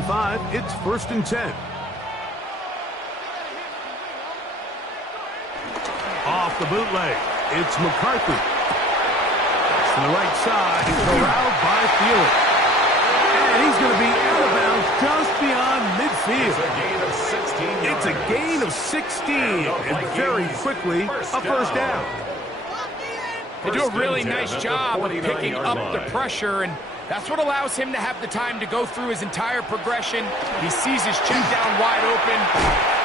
45, it's 1st and 10. Off the bootleg, it's McCarthy. That's to the right side. He's corralled by Field. And he's going to be out of bounds just beyond midfield. It's a gain of 16, and very quickly, a first down. They do a really nice job of picking up the pressure, and that's what allows him to have the time to go through his entire progression. He sees his check down wide open,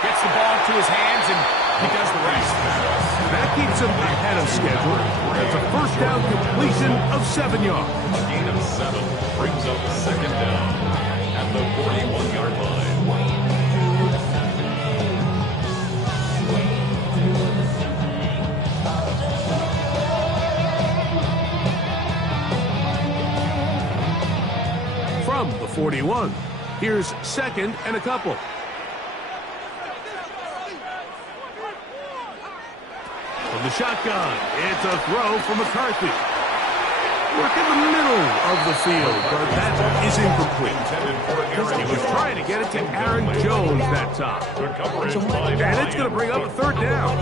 gets the ball into his hands, and he does the rest. That keeps him ahead of schedule. That's a first down completion of 7 yards. A gain of 7 brings up second down at the 41-yard line. From the 41, here's 2nd and a couple. From the shotgun, it's a throw for McCarthy. Work in the middle of the field, but that is incomplete. He was trying to get it to Aaron Jones that time. And it's going to bring up a 3rd down.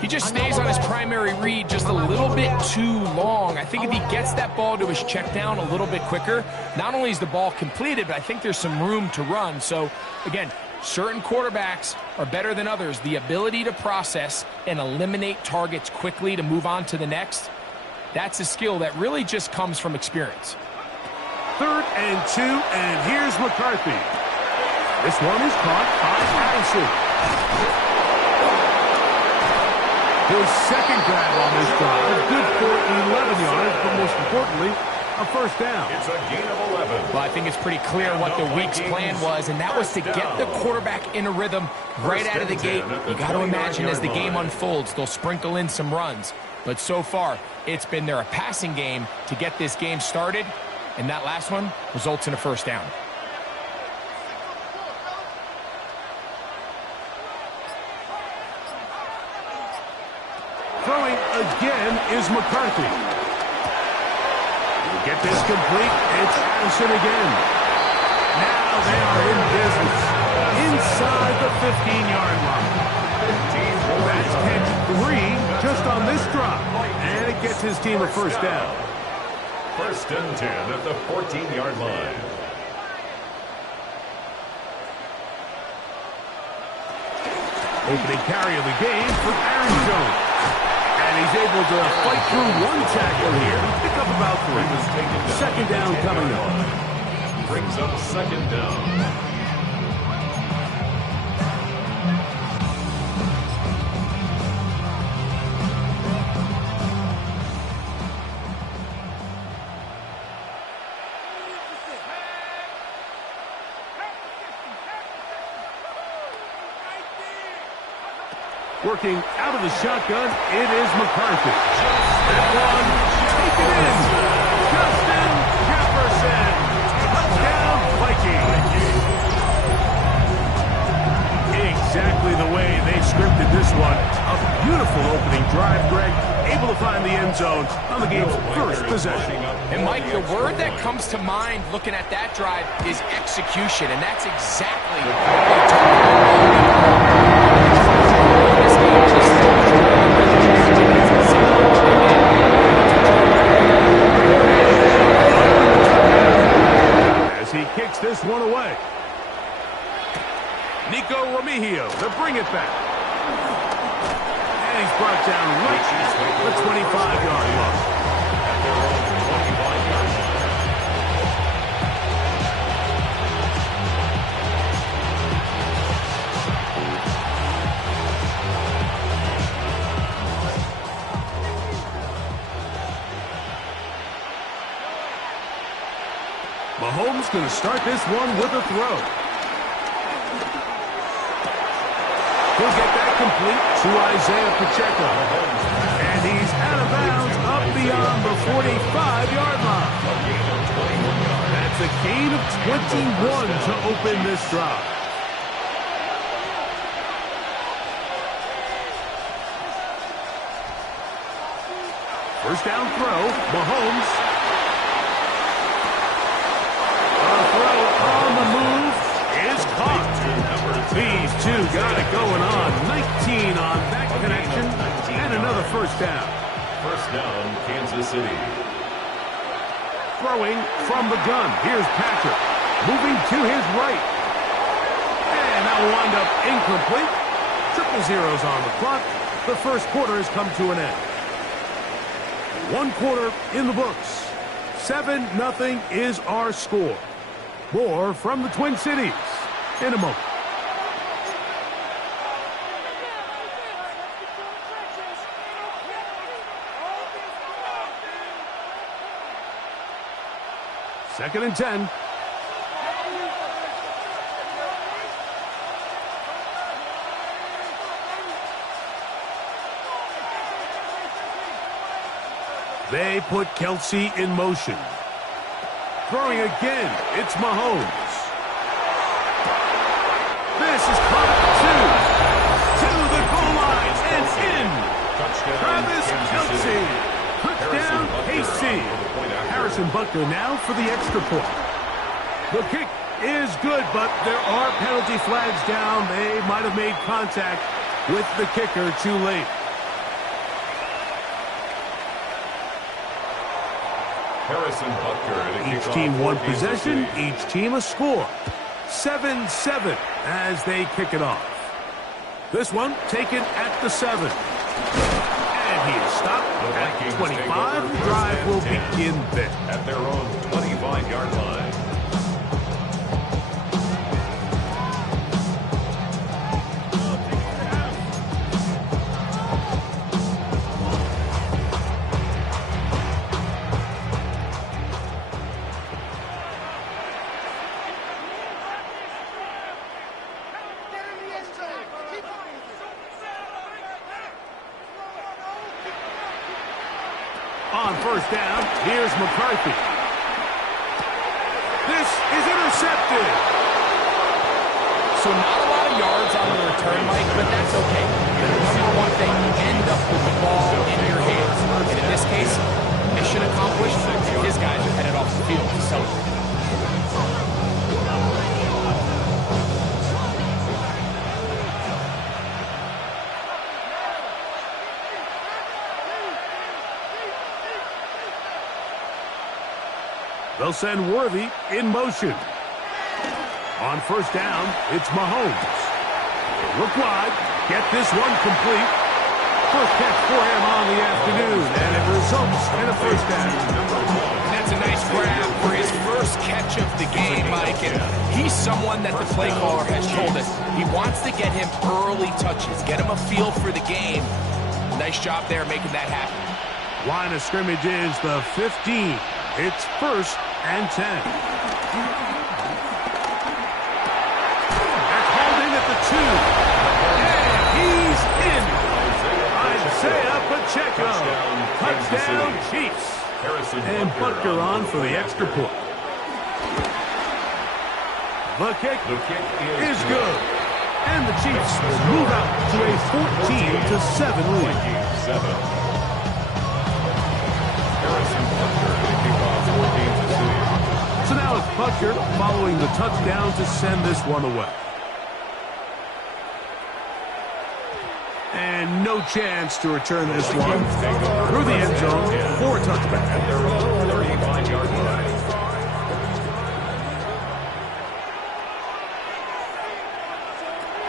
He just stays on his primary read just a little bit too long. I think if he gets that ball to his check down a little bit quicker, not only is the ball completed, but I think there's some room to run. So, again, certain quarterbacks are better than others. The ability to process and eliminate targets quickly to move on to the next, that's a skill that really just comes from experience. 3rd and 2, and here's McCarthy. This one is caught by Addison. His second grab on this drive, good for 11 yards, but most importantly, a first down. It's a gain of 11. Well, I think it's pretty clear what the week's plan was, and that was to get the quarterback in a rhythm right out of the gate. You got to imagine as the game unfolds, they'll sprinkle in some runs. But so far, it's been their passing game to get this game started, and that last one results in a first down. Throwing again is McCarthy. He'll get this complete. It's Addison again. Now they are in business. Inside the 15-yard line. That's catch 3 just on this drive. And it gets his team a first down. 1st and 10 at the 14-yard line. Opening carry of the game for Aaron Jones. And he's able to fight through one tackle here. Pick up about 3. Second down coming up. Brings up second down. Working out of the shotgun, it is McCarthy. That one, taken in. Justin Jefferson. Touchdown, Vikings. Exactly the way they scripted this one. A beautiful opening drive, Greg. Able to find the end zone on the game's first possession. And, Mike, the word that comes to mind looking at that drive is execution, and that's exactly what they talked about. As he kicks this one away. Nico Remigio to bring it back. And he's brought down right at the 25-yard line. Mahomes going to start this one with a throw. He'll get that complete to Isaiah Pacheco. And he's out of bounds up beyond the 45-yard line. That's a gain of 21 to open this drive. First down throw, Mahomes. A throw on the These two got it going on. 19 on that connection, and another first down. First down, Kansas City. Throwing from the gun. Here's Patrick. Moving to his right. And that will wind up incomplete. Triple zeros on the clock. The first quarter has come to an end. One quarter in the books. 7-0 is our score. More from the Twin Cities in a moment. Second and 10. They put Kelsey in motion. Throwing again, it's Mahomes. This is caught to the goal line and in. Touchdown, Travis Kansas Kelsey. City. Touchdown, KC. Harrison Butker now for the extra point. The kick is good, but there are penalty flags down. They might have made contact with the kicker too late. Harrison Butker. Each team one possession, each team a score. 7-7 as they kick it off. This one taken at the 7. And he is stopped at 25. The drive will begin there. At their own 25-yard line. On first down, here's McCarthy. This is intercepted. So not a lot of yards on the return, Mike, but that's okay. Number one thing, you end up with the ball in your hands. And in this case, mission accomplished. His guys are headed off the field to celebrate. They'll send Worthy in motion. On first down, it's Mahomes. Look wide. Get this one complete. First catch for him on the afternoon, and it results in a first down. That's a nice grab for his first catch of the game, Mike. And he's someone that the play caller has told us he wants to get him early touches, get him a feel for the game. Nice job there making that happen. Line of scrimmage is the 15. It's first and 10. That's holding at the 2. And he's in. Isaiah Pacheco. Touchdown, Chiefs. And Butker on for the extra point. The kick is good. And the Chiefs will move out to a 14-7 lead. So now it's Butker following the touchdown to send this one away. And no chance to return this one through the end zone for a touchback.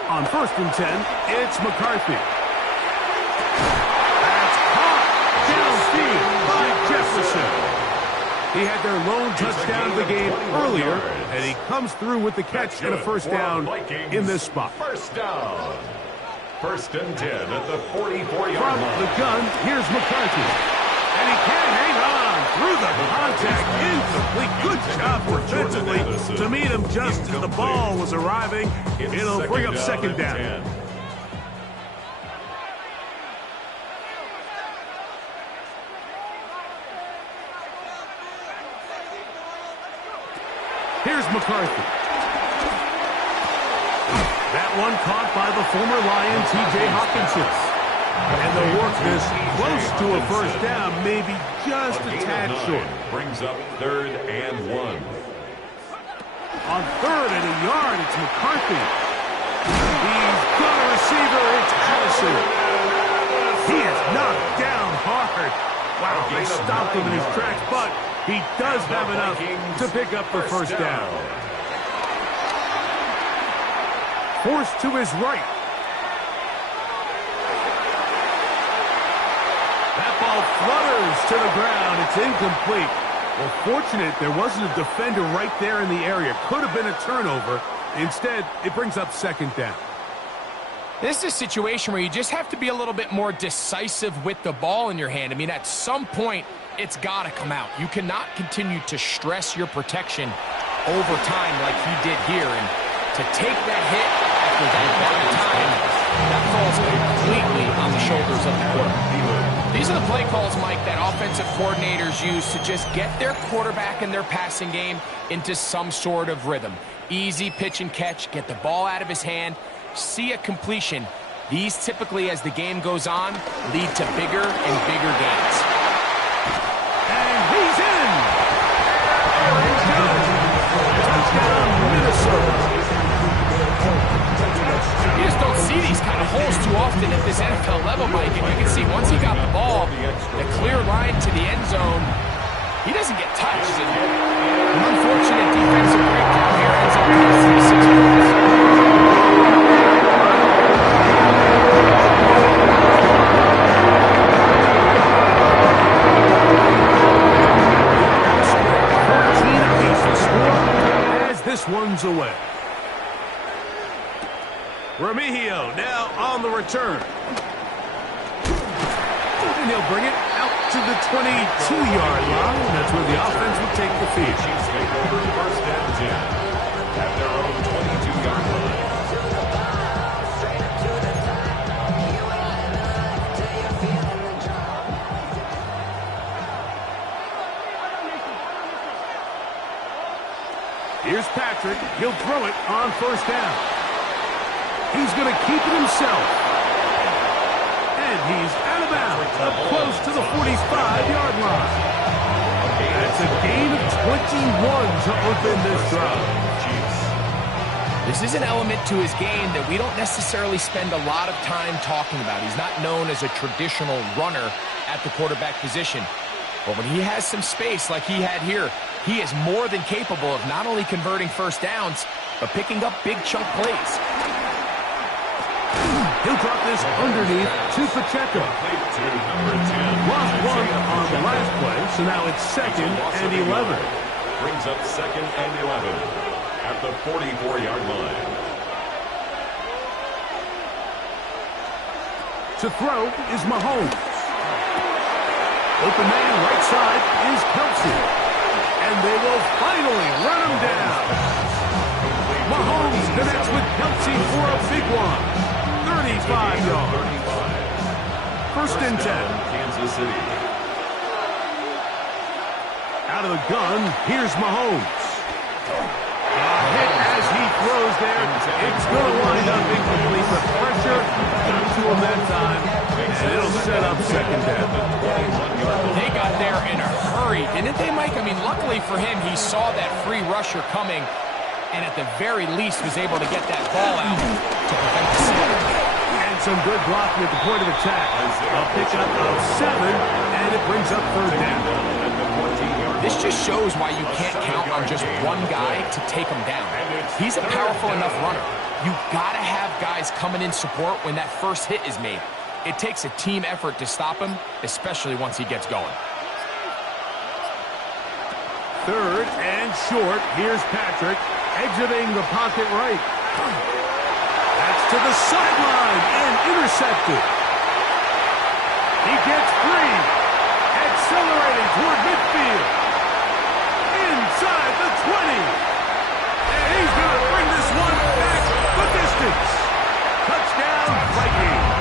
On first and 10, it's McCarthy. That's caught downfield by Jefferson. He had their lone touchdown of the game earlier, and he comes through with the catch and a first down in this spot. First down. First and 10 at the 44-yard From line. the gun, here's McCarthy. And he can't hang on through the contact. Incomplete. Good job defensively to meet him just as the ball was arriving. It'll bring up second down. Here's McCarthy. That one caught by the former Lion, T.J. Hawkinson. And they'll work this close to a first down, maybe just a tad short. Brings up third and 1. On third and a yard, it's McCarthy. missing it. He is knocked down hard. Wow, they stopped him in his tracks, but he does have enough to pick up the first down. Forced to his right. That ball flutters to the ground. It's incomplete. Well, fortunate there wasn't a defender right there in the area. Could have been a turnover. Instead, it brings up second down. This is a situation where you just have to be a little bit more decisive with the ball in your hand. I mean, at some point, it's got to come out. You cannot continue to stress your protection over time like he did here. And to take that hit after that amount of time, that falls completely on the shoulders of the quarterback. These are the play calls, Mike, that offensive coordinators use to just get their quarterback and their passing game into some sort of rhythm. Easy pitch and catch, get the ball out of his hand, see a completion. These typically, as the game goes on, lead to bigger and bigger gains. And he's in! Touchdown, Minnesota. You just don't see these kind of holes too often at this NFL level, Mike. And you can see once he got the ball, the clear line to the end zone, he doesn't get touched. And an unfortunate defensive breakdown here ends up costing the 6 points. This one's away. Remigio now on the return. And he'll bring it out to the 22-yard line. That's where the offense will take the field. Chiefs take over first and 10 at their own 22-yard line. Here's Patrick. He'll throw it on first down. He's going to keep it himself. And he's out of bounds, up close to the 45-yard line. That's a gain of 21 to open this drive. This is an element to his game that we don't necessarily spend a lot of time talking about. He's not known as a traditional runner at the quarterback position. But when he has some space like he had here, he is more than capable of not only converting first downs, but picking up big chunk plays. He'll drop this underneath to Pacheco. Lost one on the last play, so now it's second and 11. Brings up second and 11 at the 44-yard line. To throw is Mahomes. Open man right side is Kelsey. And they will finally run him down. Mahomes connects with Kelsey for a big one. 35 yards. First and 10. Kansas City. Out of the gun, here's Mahomes. Hit as he throws there. It's going to wind up incomplete. The pressure got to him that time. And it'll set up second down. They got there in a hurry, didn't they, Mike? I mean, luckily for him, he saw that free rusher coming, and at the very least was able to get that ball out to prevent the snap. And some good blocking at the point of attack. A pickup of 7, and it brings up third down. This just shows why you can't count on just one guy to take him down. He's a powerful enough runner. You got to have guys coming in support when that first hit is made. It takes a team effort to stop him, especially once he gets going. Third and short. Here's Patrick exiting the pocket right. That's to the sideline and intercepted. He gets free. Accelerating toward midfield. Inside the 20. And he's going to bring this one back the distance. Touchdown, Vikings.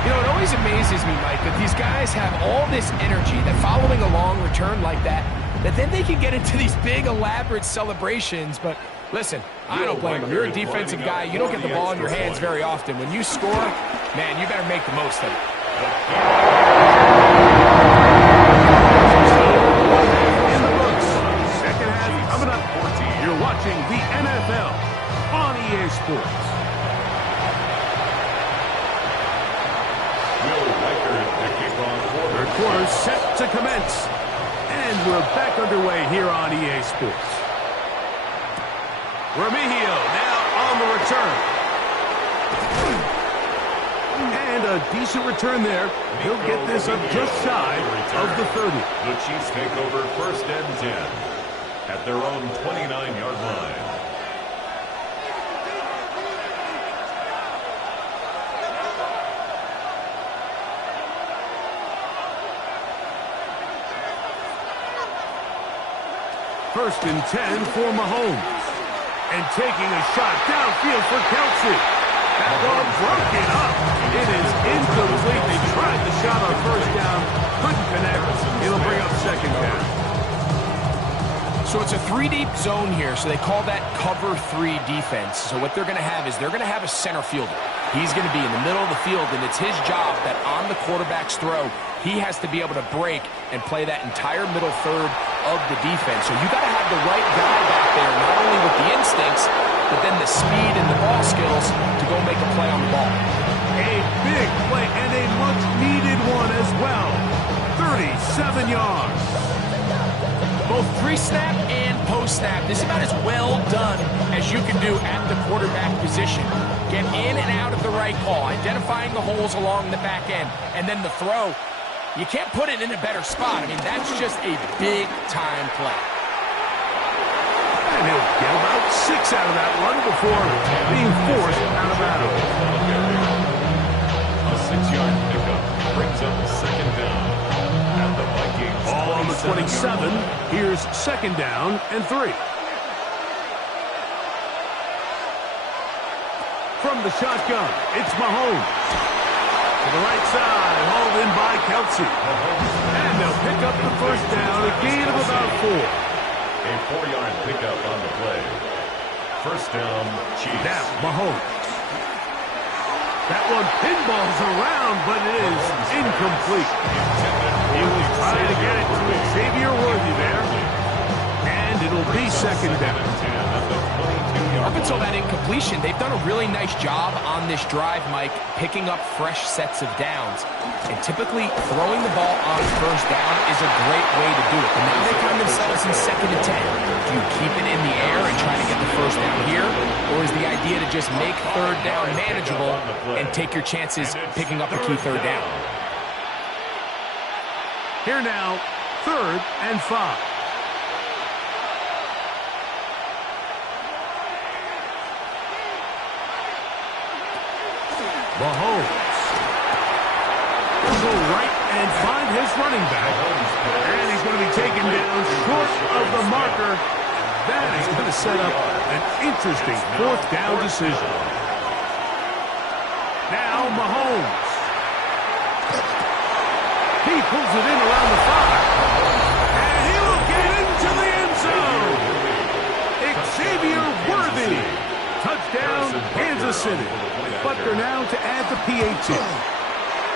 You know, it always amazes me, Mike, that these guys have all this energy, that following a long return like that then they can get into these big, elaborate celebrations. But listen, I don't blame them. You're a defensive guy. You don't get the ball in your hands very often. When you score, man, you better make the most of it. In the books, second half coming up. You're watching the NFL on EA Sports. quarter set to commence. And we're back underway here on EA Sports. Remigio now on the return. And a decent return there. He'll get this up just shy of the 30. The Chiefs take over 1st and 10 at their own 29-yard line. First and 10 for Mahomes. And taking a shot downfield for Kelsey. That ball broken up. It is incomplete. They tried the shot on 1st down. Couldn't connect. It'll bring up 2nd down. So it's a 3-deep zone here, so they call that cover 3 defense. So what they're going to have is they're going to have a center fielder. He's going to be in the middle of the field, and it's his job that on the quarterback's throw, he has to be able to break and play that entire middle third of the defense. So you got to have the right guy back there, not only with the instincts, but then the speed and the ball skills to go make a play on the ball. A big play and a much-needed one as well. 37 yards. Both pre-snap and post-snap, this is about as well done as you can do at the quarterback position. Get in and out of the right call, identifying the holes along the back end, and then the throw. You can't put it in a better spot. I mean, that's just a big-time play. And he'll get about 6 out of that one before being forced out of bounds. A 6-yard pickup brings up 2nd down. And the Vikings ball on the 27. Here's 2nd down and 3. From the shotgun, it's Mahomes. To the right side, hauled in by Kelsey. And they'll pick up the 1st down, a gain of about 4. A 4-yard pickup on the play. 1st down, Chiefs. Now, Mahomes. That one pinballs around, but it is incomplete. He was trying to get it to Xavier Worthy there. And it'll be 2nd down. Up until that incompletion, they've done a really nice job on this drive, Mike, picking up fresh sets of downs. And typically, throwing the ball on 1st down is a great way to do it. But now they find themselves in 2nd and 10. Do you keep it in the air and try to get the 1st down here? Or is the idea to just make 3rd down manageable and take your chances picking up a key 3rd down? Here now, 3rd and 5. Mahomes. He'll go right and find his running back. And he's going to be taken down short of the marker. That is going to set up an interesting 4th down decision. Now Mahomes. He pulls it in around the 5. And he will get into the end zone. Xavier Worthy. Touchdown, Kansas City. But they're now to add the PAT.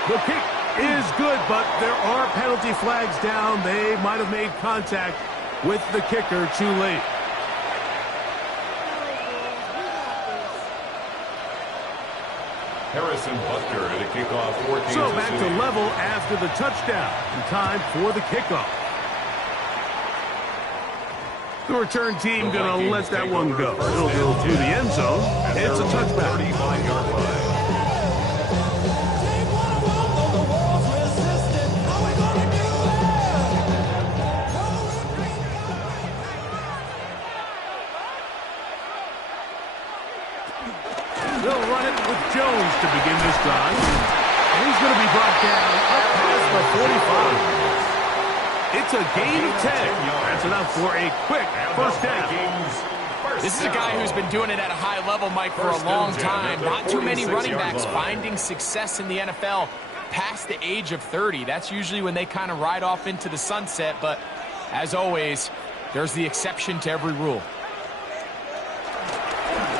The kick is good, but there are penalty flags down. They might have made contact with the kicker too late. Harrison Butker to kick off for Kansas So back City. to level after the touchdown. In time for the kickoff. The return team going to let that one go. It'll go through the end zone. It's a touchback. 35-yard line. They'll run it with Jones to begin this drive. And he's going to be brought down up past the 45. It's a gain of 10. That's enough for a quick 1st down. This is a guy who's been doing it at a high level, Mike, for a long time. Not too many running backs finding success in the NFL past the age of 30. That's usually when they kind of ride off into the sunset. But as always, there's the exception to every rule.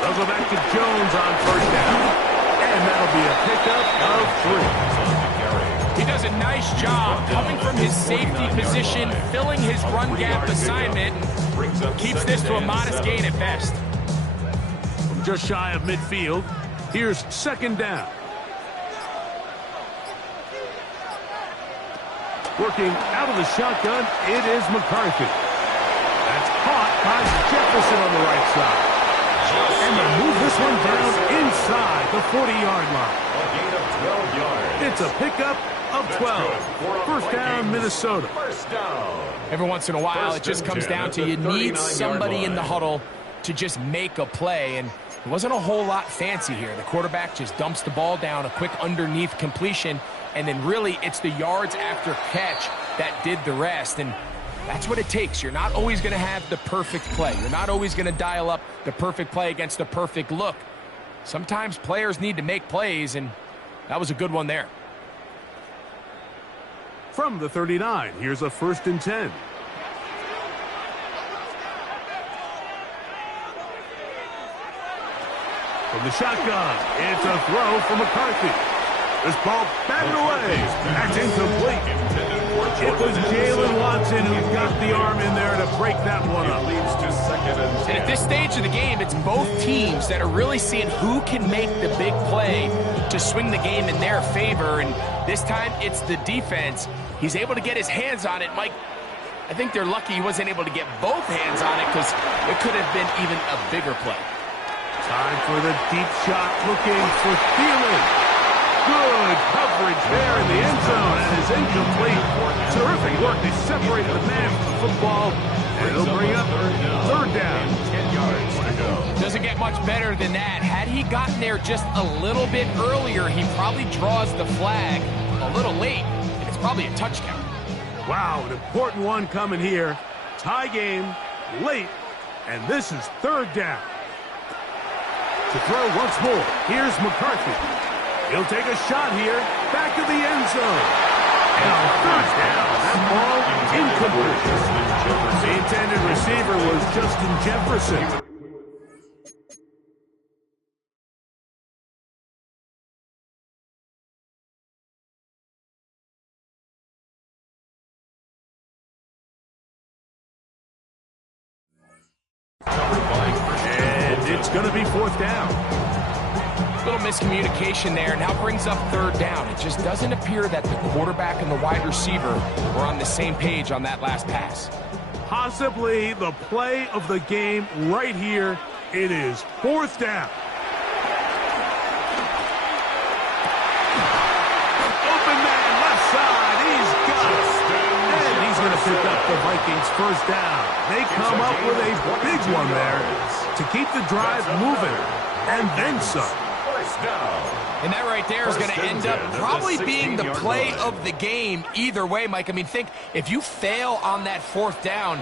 They'll go back to Jones on 1st down. And that'll be a pickup of 3. He does a nice job coming from his safety position, filling his run gap assignment, and keeps this to a modest gain at best. From just shy of midfield, here's 2nd down. Working out of the shotgun, it is McCarthy. That's caught by Jefferson on the right side. And they move this one down inside the 40-yard line. A gain of 12 yards. It's a pickup of 12. First down, Minnesota. First down. Every once in a while, it just comes down to you need somebody in the huddle to just make a play, and it wasn't a whole lot fancy here. The quarterback just dumps the ball down, a quick underneath completion, and then really it's the yards after catch that did the rest, and that's what it takes. You're not always going to have the perfect play. You're not always going to dial up the perfect play against the perfect look. Sometimes players need to make plays, and that was a good one there. From the 39, here's a 1st and 10. From the shotgun, it's a throw for McCarthy. This ball batted away. That's incomplete. It was Jalen Watson who got the arm in there to break that one up. Leads to 2nd and 10. And at this stage of the game, it's both teams that are really seeing who can make the big play to swing the game in their favor. And this time, it's the defense. He's able to get his hands on it. Mike, I think they're lucky he wasn't able to get both hands on it because it could have been even a bigger play. Time for the deep shot, looking for Thielen. Good coverage there in the end zone, and it's incomplete. Terrific work. They separated the man from the football, and it'll bring up third down. 10 yards to go. Doesn't get much better than that. Had he gotten there just a little bit earlier, he probably draws the flag a little late, and it's probably a touchdown. Wow, an important one coming here. Tie game, late, and this is third down. To throw once more, here's McCarthy. He'll take a shot here, back of the end zone. And on third down, that ball incomplete. The intended receiver was Justin Jefferson. And it's going to be fourth down. Little miscommunication there. Now brings up third down. It just doesn't appear that the quarterback and the wide receiver were on the same page on that last pass. Possibly the play of the game right here. It is fourth down. Open man, left side. He's got it. And he's going to pick up the Vikings first down. They come up with a big one there to keep the drive moving. And then some. And that right there is going to end up probably being the play of the game either way, Mike. I mean, think, if you fail on that fourth down,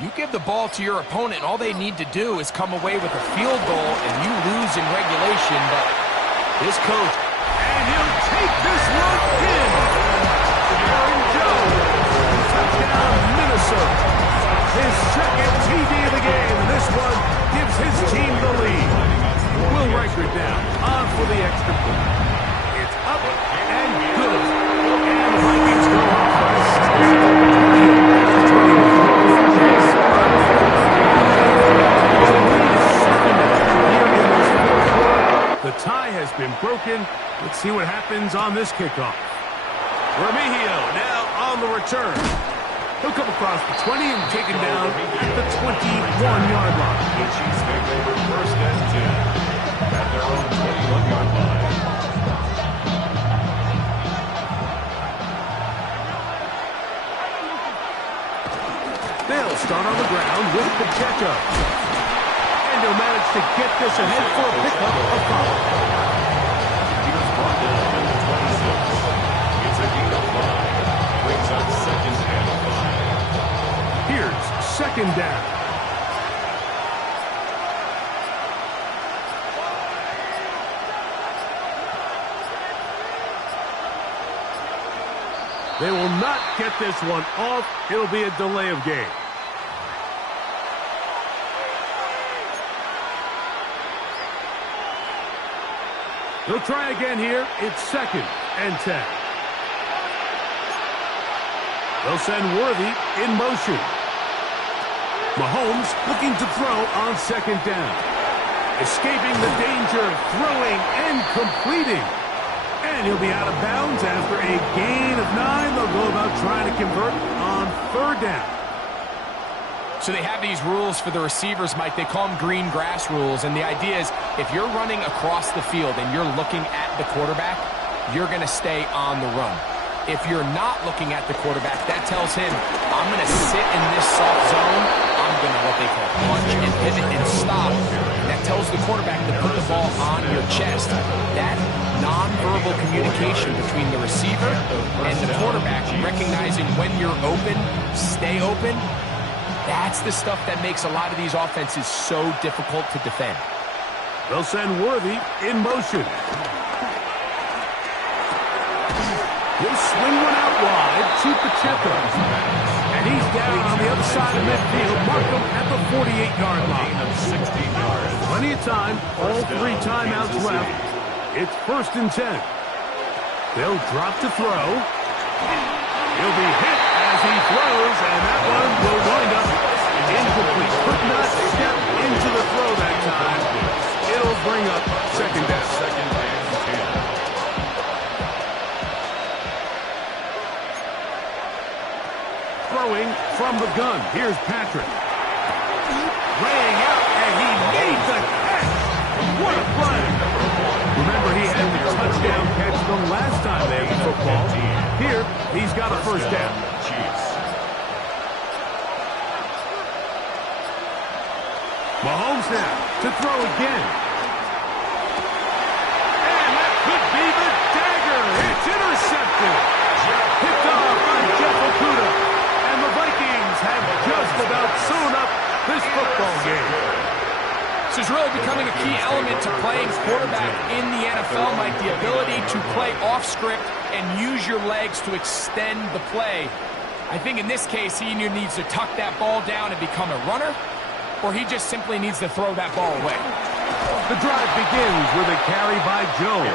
you give the ball to your opponent, and all they need to do is come away with a field goal, and you lose in regulation. But this coach, and he'll take this one in. Aaron Jones, touchdown, Minnesota. His second TD of the game, and this one gives his team the lead. Will Riker down, on for the extra point. It's up and good. And the Vikings go up by 6. The tie has been broken. Let's see what happens on this kickoff. Remigio now on the return. He'll come across the 20 and taken down at the 21-yard line. The Chiefs take over first and 10. At their own 21-yard line. They'll start on the ground with Pacheco. And he'll manage to get this ahead for a pickup of 5. He was brought down at the 26. It's a gain of 5. Brings up 2nd and 5. Here's 2nd down. They will not get this one off. It'll be a delay of game. They'll try again here. It's 2nd and 10. They'll send Worthy in motion. Mahomes looking to throw on 2nd down. Escaping the danger, throwing and completing. And he'll be out of bounds after a gain of 9. They'll go about trying to convert on 3rd down. So they have these rules for the receivers, Mike. They call them green grass rules. And the idea is if you're running across the field and you're looking at the quarterback, you're going to stay on the run. If you're not looking at the quarterback, that tells him, I'm going to sit in this soft zone. I'm going to what they call punch and pivot and stop. That tells the quarterback to put the ball on your chest. That nonverbal communication between the receiver and the quarterback, recognizing when you're open, stay open, that's the stuff that makes a lot of these offenses so difficult to defend. They'll send Worthy in motion. He'll swing one out wide to Pacheco. And he's down on the other side of midfield. Mark him at the 48-yard line. Gain of 16 yards. Plenty of time. All 3 timeouts left. It's 1st and 10. They'll drop to throw. He'll be hit as he throws, and that one will wind up incomplete. Could not step into the throw that time. It'll bring up 2nd down. 2nd and 10. Throwing from the gun. Here's Patrick. Laying out, and he made the catch. What a play. Remember, he had the touchdown catch the last time they had the football. Here, he's got a 1st down. Mahomes now to throw again. And that could be the dagger. It's intercepted. Picked off by Jeff Okudah. And the Vikings have just about sewn up this football game. This is really becoming a key element to playing quarterback in the NFL, Mike, the ability to play off script and use your legs to extend the play. I think in this case, he either needs to tuck that ball down and become a runner, or he just simply needs to throw that ball away. The drive begins with a carry by Jones.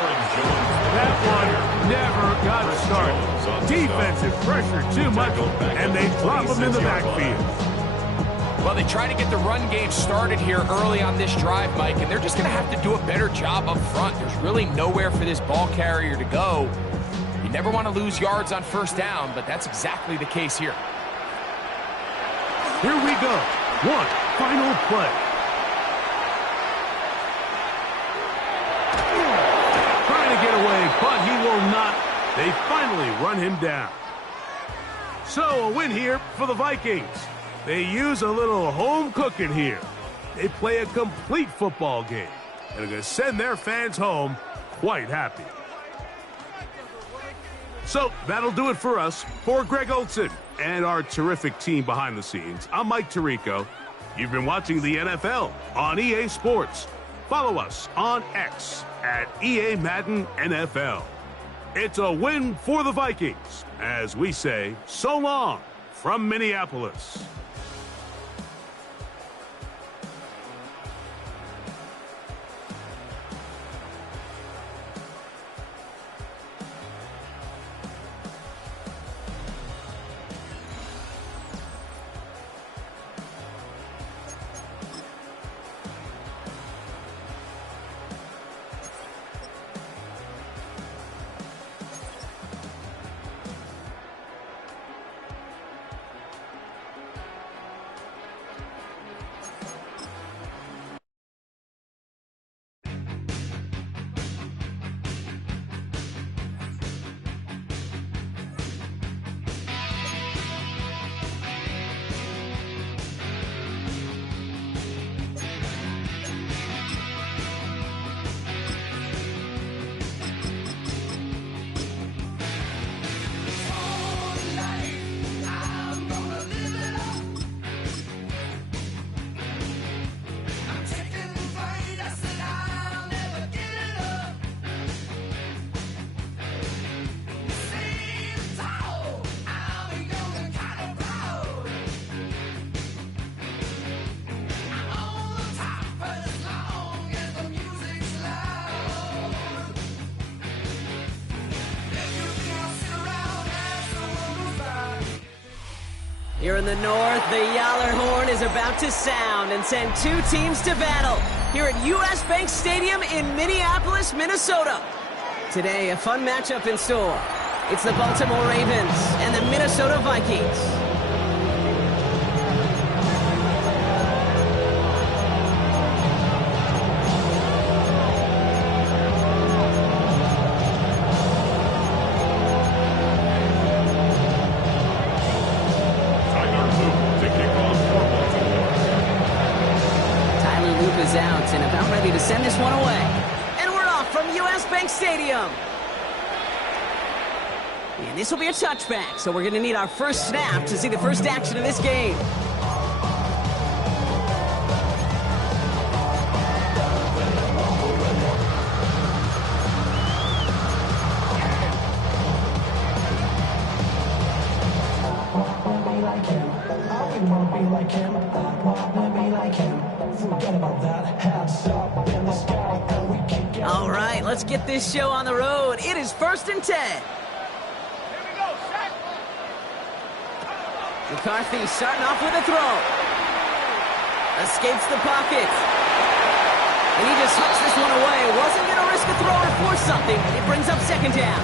That one never got started. Defensive pressure too much, and they drop him in the backfield. Well, they try to get the run game started here early on this drive, Mike, and they're just going to have to do a better job up front. There's really nowhere for this ball carrier to go. You never want to lose yards on 1st down, but that's exactly the case here. Here we go. One final play. Trying to get away, but he will not. They finally run him down. So a win here for the Vikings. They use a little home cooking here. They play a complete football game and are going to send their fans home quite happy. So that'll do it for us. For Greg Olson and our terrific team behind the scenes, I'm Mike Tirico. You've been watching the NFL on EA Sports. Follow us on X at EA Madden NFL. It's a win for the Vikings as we say so long from Minneapolis. Here in the north, the Yaller horn is about to sound and send 2 teams to battle here at U.S. Bank Stadium in Minneapolis, Minnesota. Today, a fun matchup in store. It's the Baltimore Ravens and the Minnesota Vikings. Is out and about ready to send this one away. And we're off from US Bank Stadium. And this will be a touchback, so we're going to need our first snap to see the first action of this game. All right, let's get this show on the road. It is 1st and 10. McCarthy starting off with a throw. Escapes the pocket. And he just hooks this one away. Wasn't going to risk a throw or force something. It brings up 2nd down.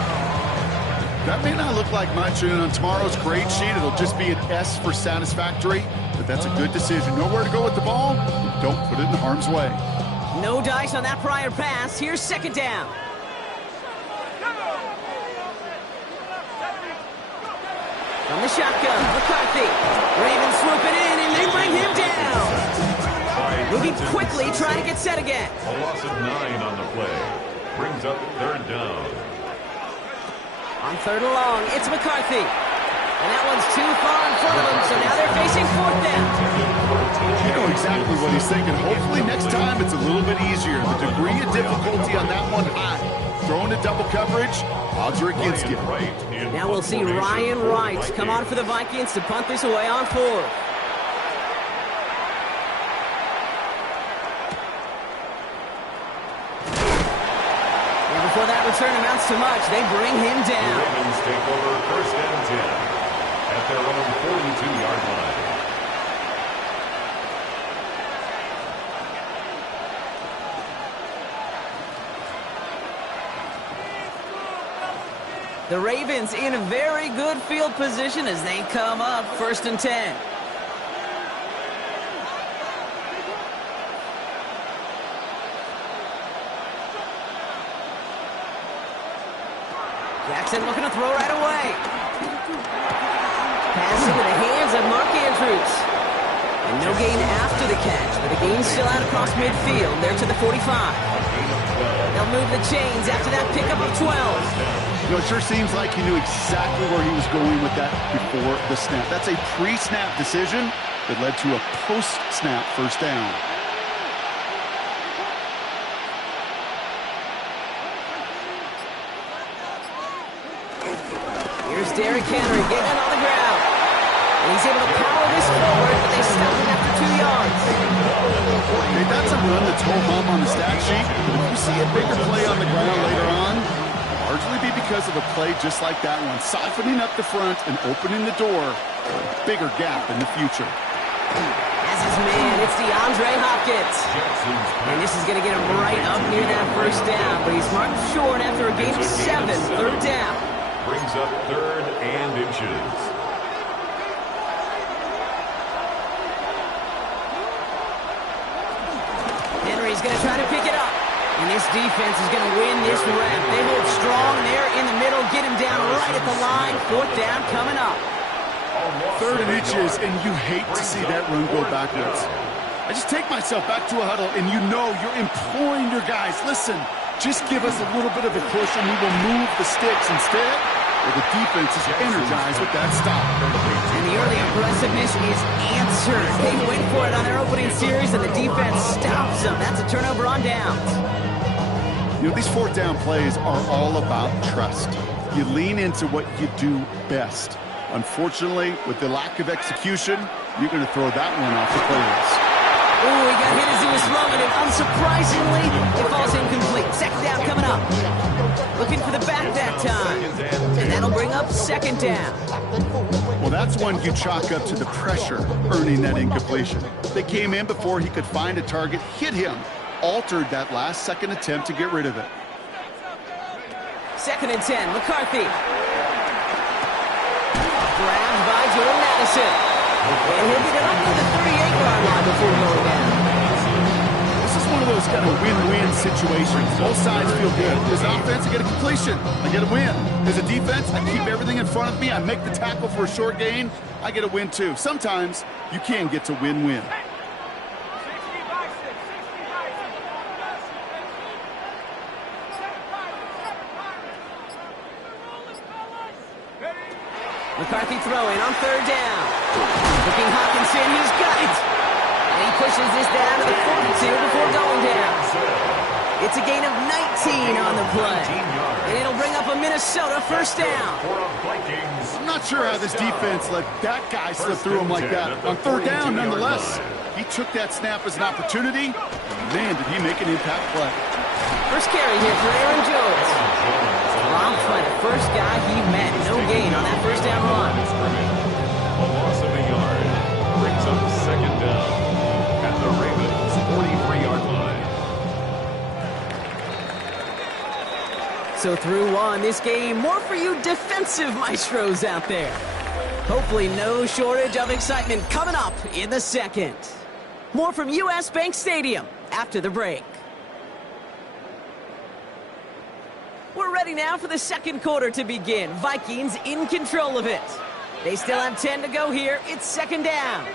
That may not look like much, and on tomorrow's grade sheet, it'll just be an S for satisfactory, but that's a good decision. Nowhere to go with the ball, don't put it in harm's way. No dice on that prior pass. Here's 2nd down. From the shotgun, McCarthy. Ravens swoop it in, and they bring him down. Moving quickly, trying to get set again. A loss of 9 on the play. Brings up 3rd down. On 3rd and long, it's McCarthy. And that one's too far in front of him, so now they're facing 4th down. You know exactly what he's thinking. Hopefully next time it's a little bit easier. The degree of difficulty on that one high. Throwing to double coverage, odds are against you. Now we'll see Ryan Wright come on for the Vikings to punt this away on 4th. And before that return amounts to much, they bring him down. The Ravens take over 1st and 10 at their own 42-yard line. The Ravens in a very good field position as they come up 1st and 10. Jackson looking to throw right away. Pass into the hands of Mark Andrews. And no gain after the catch, but the gain's still out across midfield. They're to the 45. They'll move the chains after that pickup of 12. You know, it sure seems like he knew exactly where he was going with that before the snap. That's a pre-snap decision that led to a post-snap 1st down. Here's Derrick Henry getting it on the ground. And he's able to power this forward, but they stop him after 2 yards. Hey, that's a run that's ho-hum on the stat sheet, but if you see a bigger play on the ground later on, largely be because of a play just like that one, softening up the front and opening the door for a bigger gap in the future. As his man, it's DeAndre Hopkins. And this is going to get him right up near that 1st down, but he's marked short after a gain of 7, 3rd down. Brings up 3rd and inches. Henry's going to try to pick it up. And this defense is going to win this rep. They hold strong there in the middle, get him down right at the line. 4th down coming up. 3rd and inches, and you hate to see that run go backwards. I just take myself back to a huddle, and you know you're imploring your guys, listen, just give us a little bit of a push, and we will move the sticks instead. Well, the defense is energized with that stop. And the early aggressiveness is answered. They went for it on their opening series, and the defense stops them. That's a turnover on downs. You know, these 4th down plays are all about trust. You lean into what you do best. Unfortunately, with the lack of execution, you're going to throw that one off the play list. Oh, he got hit as he was throwing it. Unsurprisingly, it falls incomplete. 2nd down coming up. Looking for the back that time. And that'll bring up 2nd down. Well, that's one you chalk up to the pressure earning that incompletion. They came in before he could find a target, hit him, altered that last-second attempt to get rid of it. 2nd and 10. McCarthy. Grabbed by Jordan Addison. And he'll get it up to the 38-yard line before going down. This is one of those kind of win-win situations. Both sides feel good. As an offense, I get a completion. I get a win. As a defense, I keep everything in front of me. I make the tackle for a short gain. I get a win, too. Sometimes you can get to win-win. McCarthy throwing on 3rd down. Looking Hawkinson, he's got it. And he pushes this down to the 42 before going down. It's a gain of 19 on the play. And it'll bring up a Minnesota 1st down. I'm not sure how this defense let that guy slip through him like that. On 3rd down, nonetheless, he took that snap as an opportunity. Man, did he make an impact play. First carry here for Aaron Jones. Robbed by the first guy he met. No gain on that 1st down run. A loss of a yard brings up 2nd down at the Ravens' 43-yard line. So through one, this game, more for you defensive maestros out there. Hopefully no shortage of excitement coming up in the 2nd. More from U.S. Bank Stadium after the break. We're ready now for the 2nd quarter to begin. Vikings in control of it. They still have 10 to go here. It's 2nd down.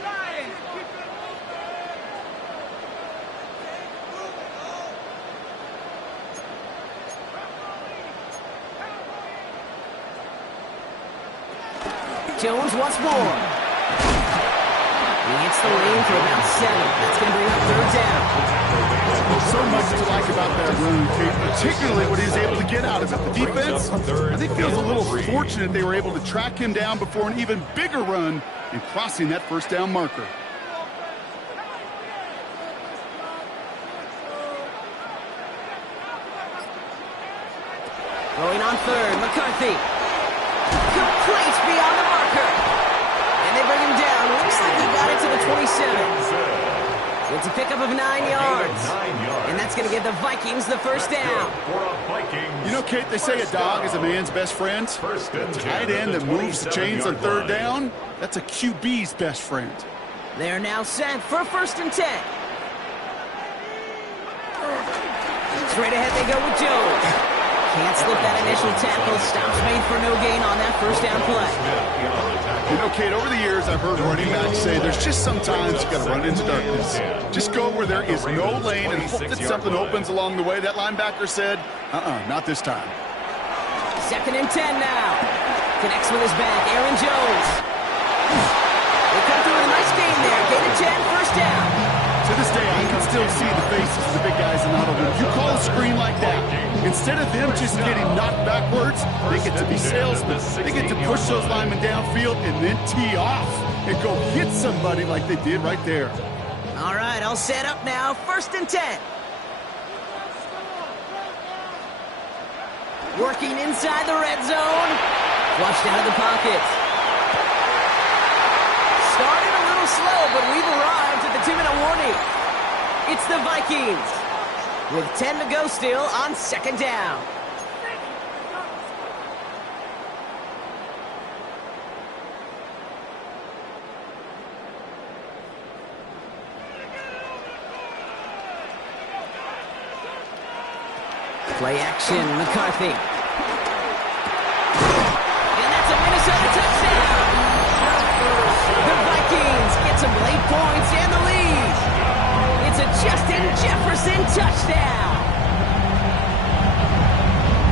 Jones once more. He hits the lane for about 7. That's going to bring up 3rd down. So much to like about that run, Kate, particularly what he was able to get out of it. The defense, I think, feels a little fortunate they were able to track him down before an even bigger run and crossing that 1st down marker. Going on 3rd, McCarthy. Complete beyond the marker. And they bring him down. Looks like he got it to the 27. It's a pickup of 9 yards. And that's going to give the Vikings the 1st down. You know, Kate, they say a dog is a man's best friend. A tight end that moves the chains on 3rd down, that's a QB's best friend. They're now set for 1st and 10. Straight ahead they go with Jones. Can't slip that initial tackle. Stops made for no gain on that 1st down play. You know, Kate, over the years, I've heard running backs say there's just sometimes you got to run into darkness. Just go where there is no lane and hope that something opens along the way. That linebacker said, not this time. 2nd and 10 now. Connects with his back, Aaron Jones. They come through with a nice gain there. Gain of 10, 1st down. To this day, I can still see the faces of the big guys in the huddle. If you call a screen like that, instead of them just getting knocked backwards, they get to be salesmen. They get to push those linemen downfield and then tee off and go hit somebody like they did right there. All right, all set up now. 1st and 10. Working inside the red zone. Flushed out of the pocket. Started a little slow, but we've arrived at the 2-minute warning. It's the Vikings with 10 to go still on 2nd down. Play action, McCarthy. And that's a Minnesota touchdown. The Vikings get some late points and the lead. It's a Justin Jefferson touchdown.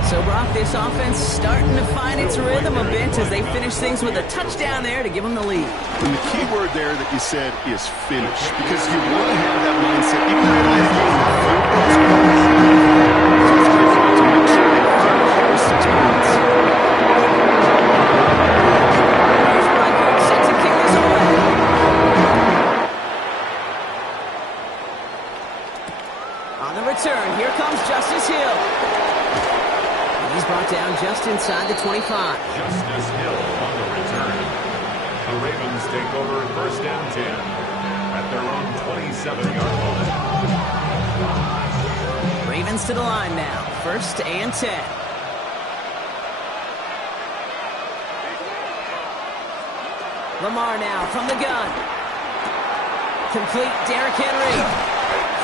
So, Brock, this offense starting to find its rhythm a bit as they finish things with a touchdown there to give them the lead. And the key word there that you said is finish, because you want to have that mindset. Even though it is game, on the return, here comes Justice Hill. He's brought down just inside the 25. Justice Hill on the return. The Ravens take over 1st and 10 at their own 27-yard line. Ravens to the line now. 1st and 10. Lamar now from the gun. Complete Derrick Henry.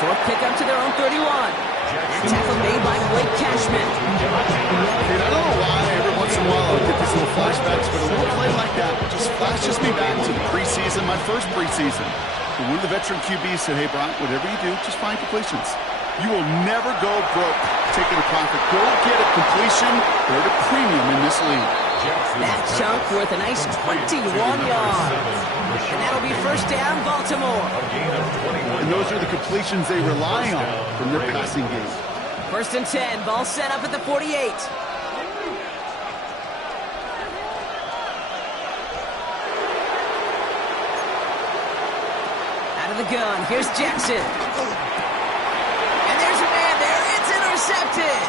Short pickup to their own 31. That tackle made by Blake Cashman. And I don't know why every once in a while I'll get these little flashbacks, but a little play like that just flashes me back to the preseason, my first preseason. And one of the veteran QBs said, hey, Brian, whatever you do, just find completions. You will never go broke taking a profit. Go get a completion. They're at a premium in this league. That chunk worth a nice 21 yards. And that'll be first down, Baltimore. And those are the completions they rely on from their passing game. First and 10, ball set up at the 48. Out of the gun, here's Jackson. And there's a man there, it's intercepted.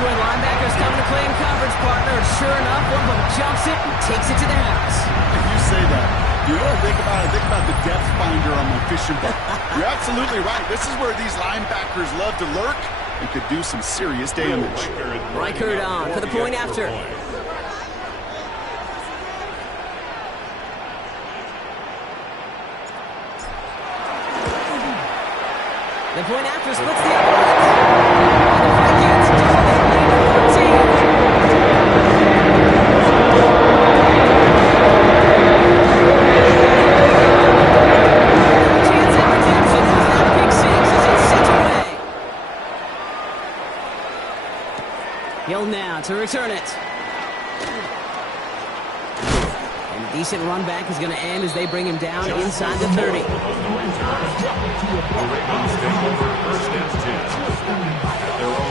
Where linebackers coming to play in coverage, partner, and sure enough, one of them jumps it and takes it to the house. If you say that, you know what I think about? I think about the depth finder on my fishing boat. You're absolutely right. This is where these linebackers love to lurk and could do some serious damage. Reichard on for the point after. The point after splits the offense. Hill now to return it. And a decent run back is going to end as they bring him down inside the 30.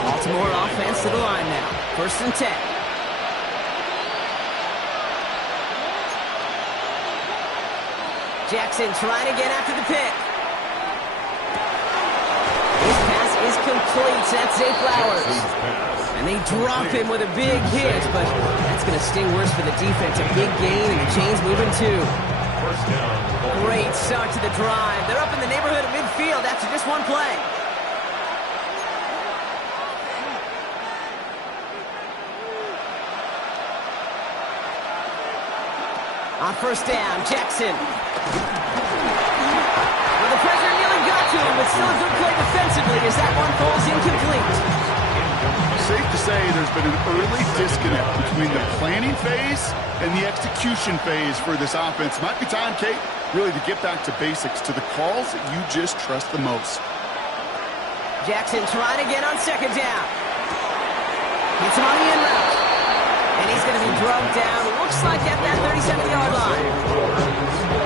Baltimore offense to the line now. First and 10. Jackson trying again after the pick. His pass is complete. That's Zay Flowers. And they drop him with a big hit, but that's going to sting worse for the defense. A big gain, and the chain's moving too. Great start to the drive. They're up in the neighborhood of midfield after just one play. On first down, Jackson. Well, the pressure nearly got to him, but still a good play defensively as that one falls incomplete. Safe to say there's been an early disconnect between the planning phase and the execution phase for this offense. Might be time, Kate, really to get back to basics, to the calls that you just trust the most. Jackson trying again on second down. Gets him on the in route. And he's going to be drugged down. Looks like at that 37-yard line.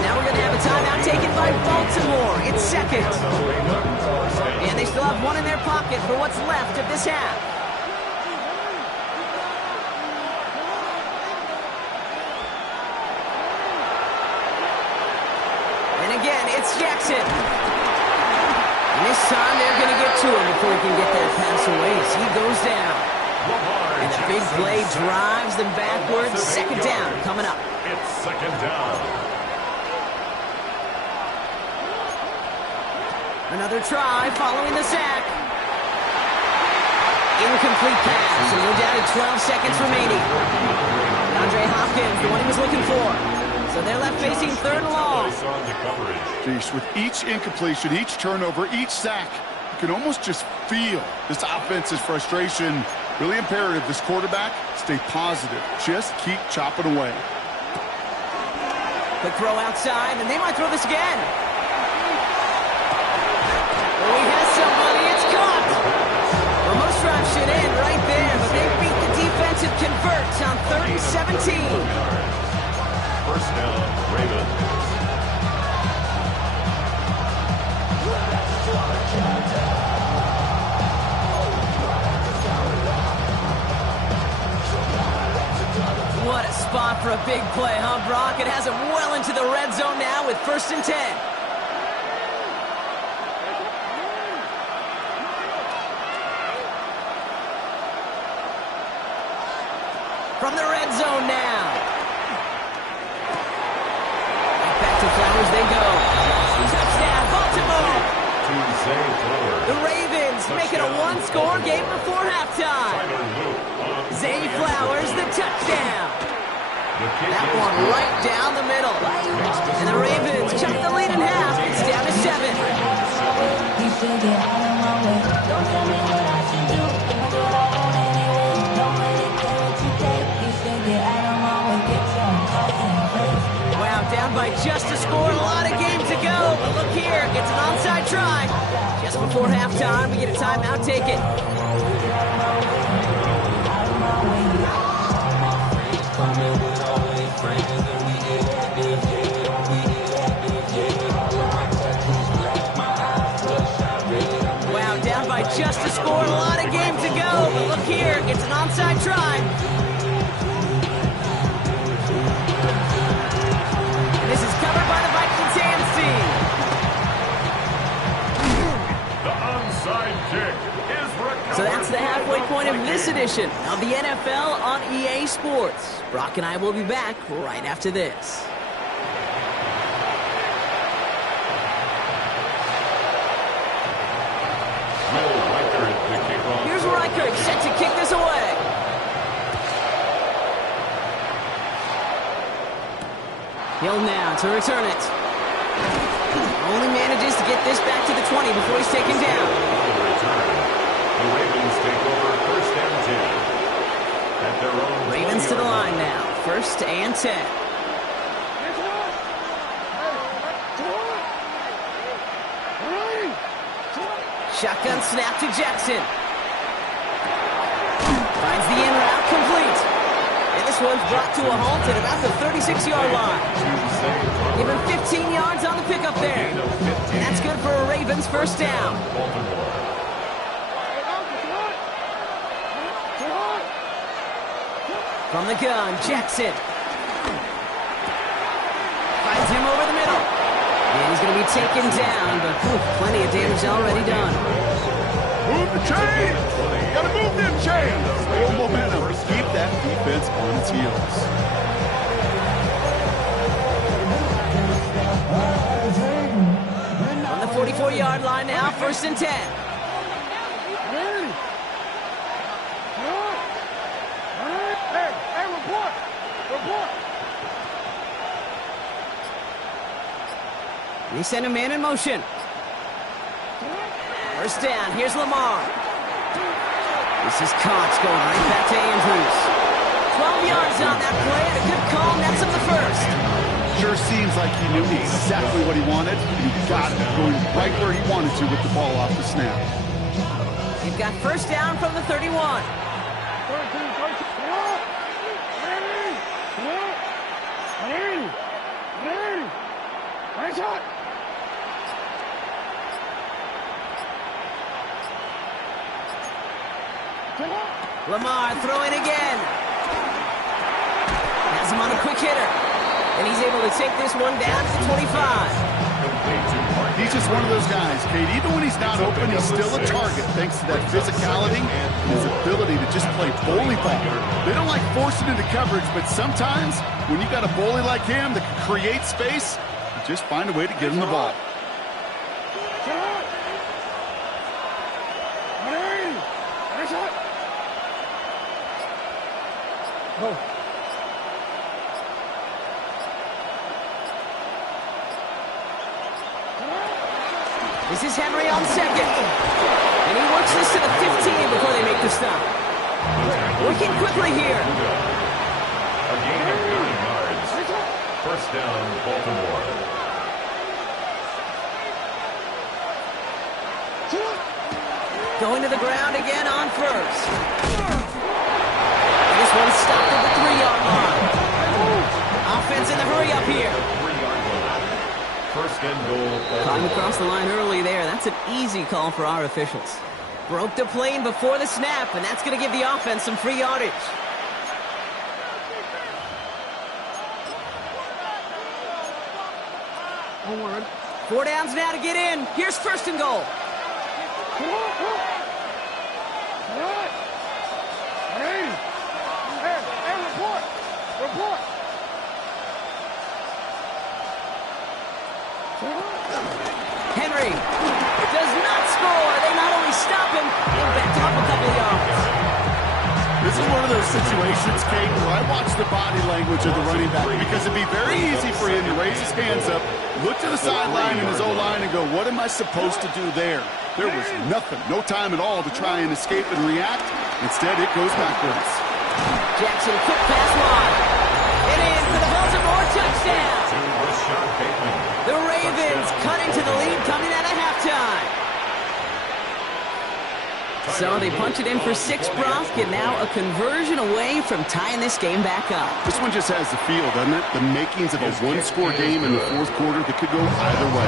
Now we're going to have a timeout taken by Baltimore. It's second. And they still have one in their pocket for what's left of this half. And again, it's Jackson. And this time they're going to get to him before he can get that pass away as he goes down. And a big play drives them backwards. Second down coming up. It's second down. Another try following the sack. Incomplete pass, and we're down to 12 seconds remaining. DeAndre Hopkins, the one he was looking for. So they're left facing third and long. Jeez, with each incompletion, each turnover, each sack, you can almost just feel this offense's frustration. Really imperative, this quarterback, stay positive. Just keep chopping away. Quick throw outside, and they might throw this again. Oh, he has somebody, it's caught. Well, most drives should end right there, but they beat the defensive converts on 3rd and 17. First down, Ravens. What a spot for a big play, huh, Brock? It has him well into the red zone now with 1st and 10. From the red zone now. Back to Flowers they go. Touchdown, Baltimore. The Ravens make it a one-score game before halftime. Zay Flowers, the touchdown. That one right down the middle. And the Ravens chuck the lead in half. It's down to 7. You should get out of my way. Don't tell me what I should do. I do what I want anyway. Don't really care what you think. You should get out of my way. Get your fucking face. Wow, down by just a score. A lot of game to go. But look here, it's an onside try. Just before halftime, we get a timeout. Take it. Wow, down by just a score. A lot of game to go. But look here, it's an onside try. And this is covered by the Vikings hands team. The onside kick is recovered. So that's the halfway point of this edition of the NFL on EA Sports. Brock and I will be back right after this. Here's Reichert set to kick this away. Hill now to return it. Only manages to get this back to the 20 before he's taken down. The Ravens take over first and 10. At their own Ravens to the line now. First and 10. Shotgun snap to Jackson. Finds the in route complete. And this one's brought to a halt at about the 36-yard line. Give him 15 yards on the pickup there. And that's good for a Ravens first down. From the gun, Jackson. Finds him over the middle. And he's going to be taken down, but plenty of damage already done. Move the chains! Gotta move them chains! Build momentum. Keep that defense on its heels. On the 44-yard line now, first and 10. They send a man in motion. First down, here's Lamar. This is Cox going right back to Andrews. 12 yards on that play and a good call, and that's him the first. Sure seems like he knew exactly what he wanted, and he got it going right where he wanted to with the ball off the snap. They've got first down from the 31. Lamar throwing again. Has him on a quick hitter. And he's able to take this one down to the 25. He's just one of those guys, Kate. Even when he's not open, he's still a target thanks to that physicality and his ability to just play bully ball. They don't like forcing into coverage, but sometimes when you got a bully like him that can create space, you just find a way to get him the ball. This is Henry on second. And he works this to the 15 before they make the stop. Working quickly here. A gain of 9 yards. First down, Baltimore. Going to the ground again on first. And this one's stopped at the 3-yard line. Offense in the hurry up here. 3-yard line. First and goal. Caught him across the line early there. That's an easy call for our officials. Broke the plane before the snap, and that's going to give the offense some free yardage. Four downs now to get in. Here's first and goal. Henry does not score. They not only stop him, they back him up a couple of yards. This is one of those situations, Kate, where I watch the body language of the running back because it'd be very easy for him to raise his hands up, look to the sideline and his O-line and go, what am I supposed to do there? There was nothing, no time at all to try and escape and react. Instead, it goes backwards. Jackson, quick pass wide. And in for the Baltimore touchdown. The Ravens cut into the lead coming out of halftime. So they punch it in for 6, Brock, and now a conversion away from tying this game back up. This one just has the feel, doesn't it? The makings of a one-score game in the fourth quarter that could go either way.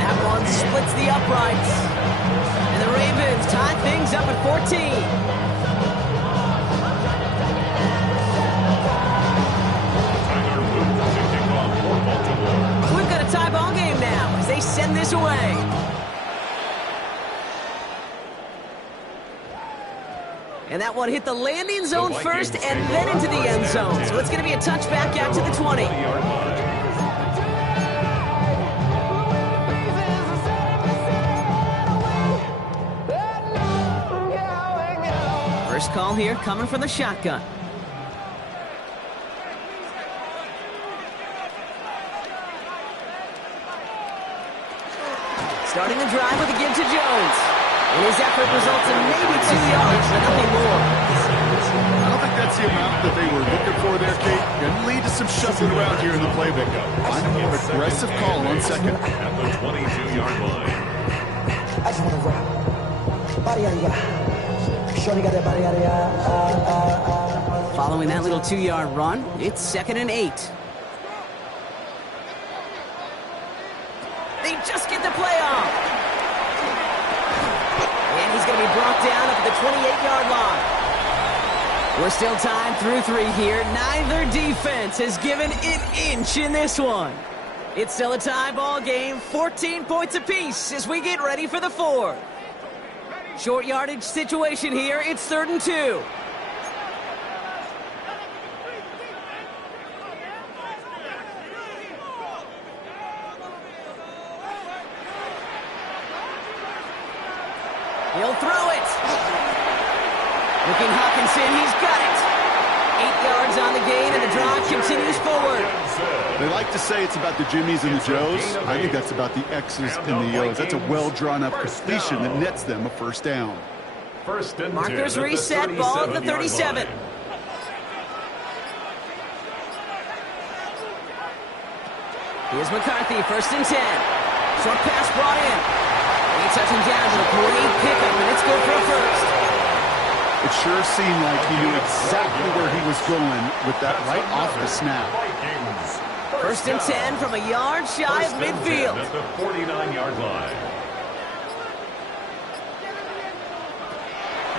That one splits the uprights. And the Ravens tie things up at 14. We've got a tie ball game now as they send this away. And that one hit the landing zone first and then into the end zone. So it's going to be a touchback out to the 20. First call here coming from the shotgun. Starting the drive with a give to Jones. And his effort results in maybe 2 yards, but nothing more. I don't think that's the amount that they were looking for there, Kate. Going to lead to some shuffling around here in the playbook. Find a more aggressive call on second. At the 22-yard line. I just want to rap. Shorty got that body out of Following that little 2-yard run, it's 2nd and 8. They just get the play off. And he's going to be brought down up at the 28-yard line. We're still tied through 3 here. Neither defense has given an inch in this one. It's still a tie ball game, 14 points apiece as we get ready for the 4th. Short yardage situation here. It's 3rd and 2. He'll throw it. Looking Hawkinson, he's got it. 8 yards on the gain, and the drive continues forward. They like to say it's about the Jimmies and the Joes. I think that's about the X's and the O's. That's a well-drawn-up completion that nets them a first down. First and 10 Markers at the reset, ball at the 37. 37-yard line. Here's McCarthy, 1st and 10. Short pass brought in. He touching down to a great pickup, and it's good for a first. It sure seemed like he knew exactly where he was going with that right off the snap. 1st and 10 from a yard shy of First and 10 midfield. at the 49-yard line.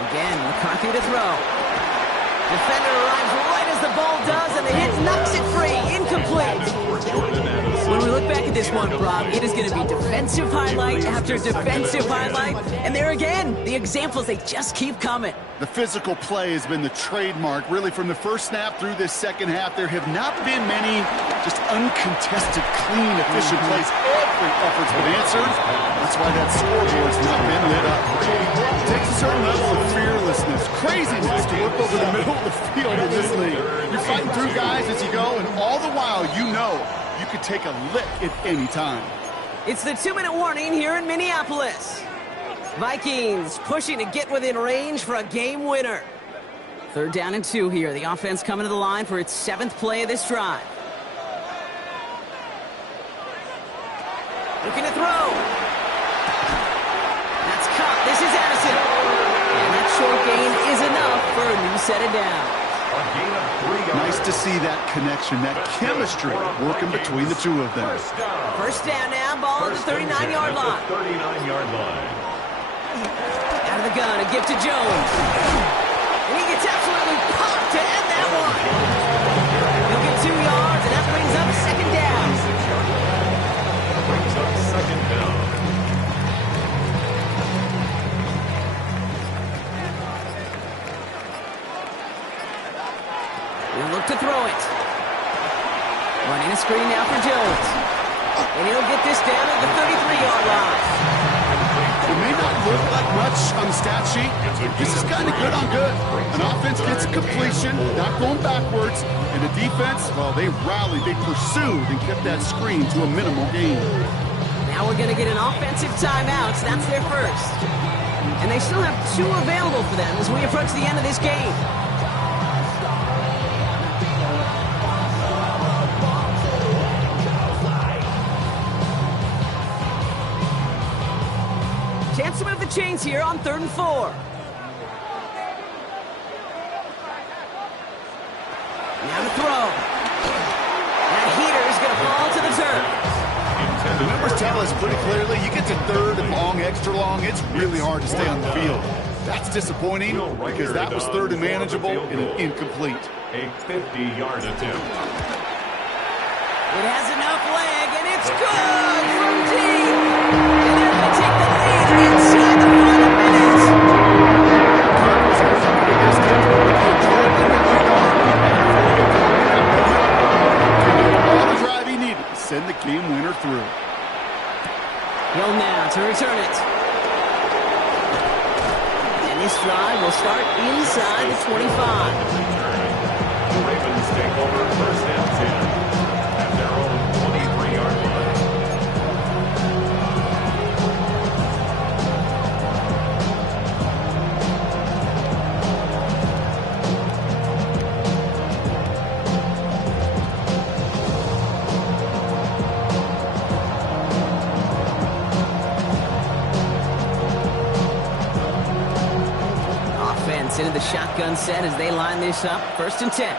Again, McCarthy to throw. Defender arrives right as the ball does, and the hit knocks it free. Incomplete. When we look back at this one, Rob, it is going to be defensive highlight after defensive highlight. And there again, the examples, they just keep coming. The physical play has been the trademark, really, from the first snap through this second half. There have not been many just uncontested, clean, efficient plays. Every effort's been answered. That's why that scoreboard's not been lit up. It takes a certain level of fearlessness, craziness to work over the middle of the field in this league. You're fighting through guys as you go, and all the while, you know you could take a lick at any time. It's the 2-minute warning here in Minneapolis. Vikings pushing to get within range for a game winner. 3rd down and 2 here. The offense coming to the line for its 7th play of this drive. Looking to throw. That's caught. This is Addison. And that short gain is enough for a new set of downs. A gain of 3 yards. Nice to see that connection, that chemistry working between the two of them. First down now, ball at the 39-yard line. 39-yard line. Out of the gun, a gift to Jones. And he gets absolutely popped to end that one. He'll get 2 yards, and that brings up 2nd down. Brings up 2nd down. He'll look to throw it. Running a screen now for Jones. And he'll get this down at the 33-yard line. It may not look like much on the stat sheet. This is kind of good on good. An offense gets a completion, not going backwards, and the defense, well, they rallied, they pursued, and kept that screen to a minimal gain. Now we're going to get an offensive timeout. That's their first. And they still have 2 available for them as we approach the end of this game. Chance to move the chains here on 3rd and 4. Now to throw. That heater is going to fall to the turf. The numbers tell us pretty clearly, you get to 3rd and long, extra long, it's really hard to stay on the field. That's disappointing because that was 3rd and manageable and an incomplete. A 50-yard attempt. It has enough leg, and it's good from deep. And they're going to take the lead inside the final minutes. All the drive he needed to send the game winner through. Hill now to return it. And this drive will start inside the 25. The Ravens take over 1st and 10 at their own 23-yard line. Offense into the shotgun set as they line this up. 1st and 10.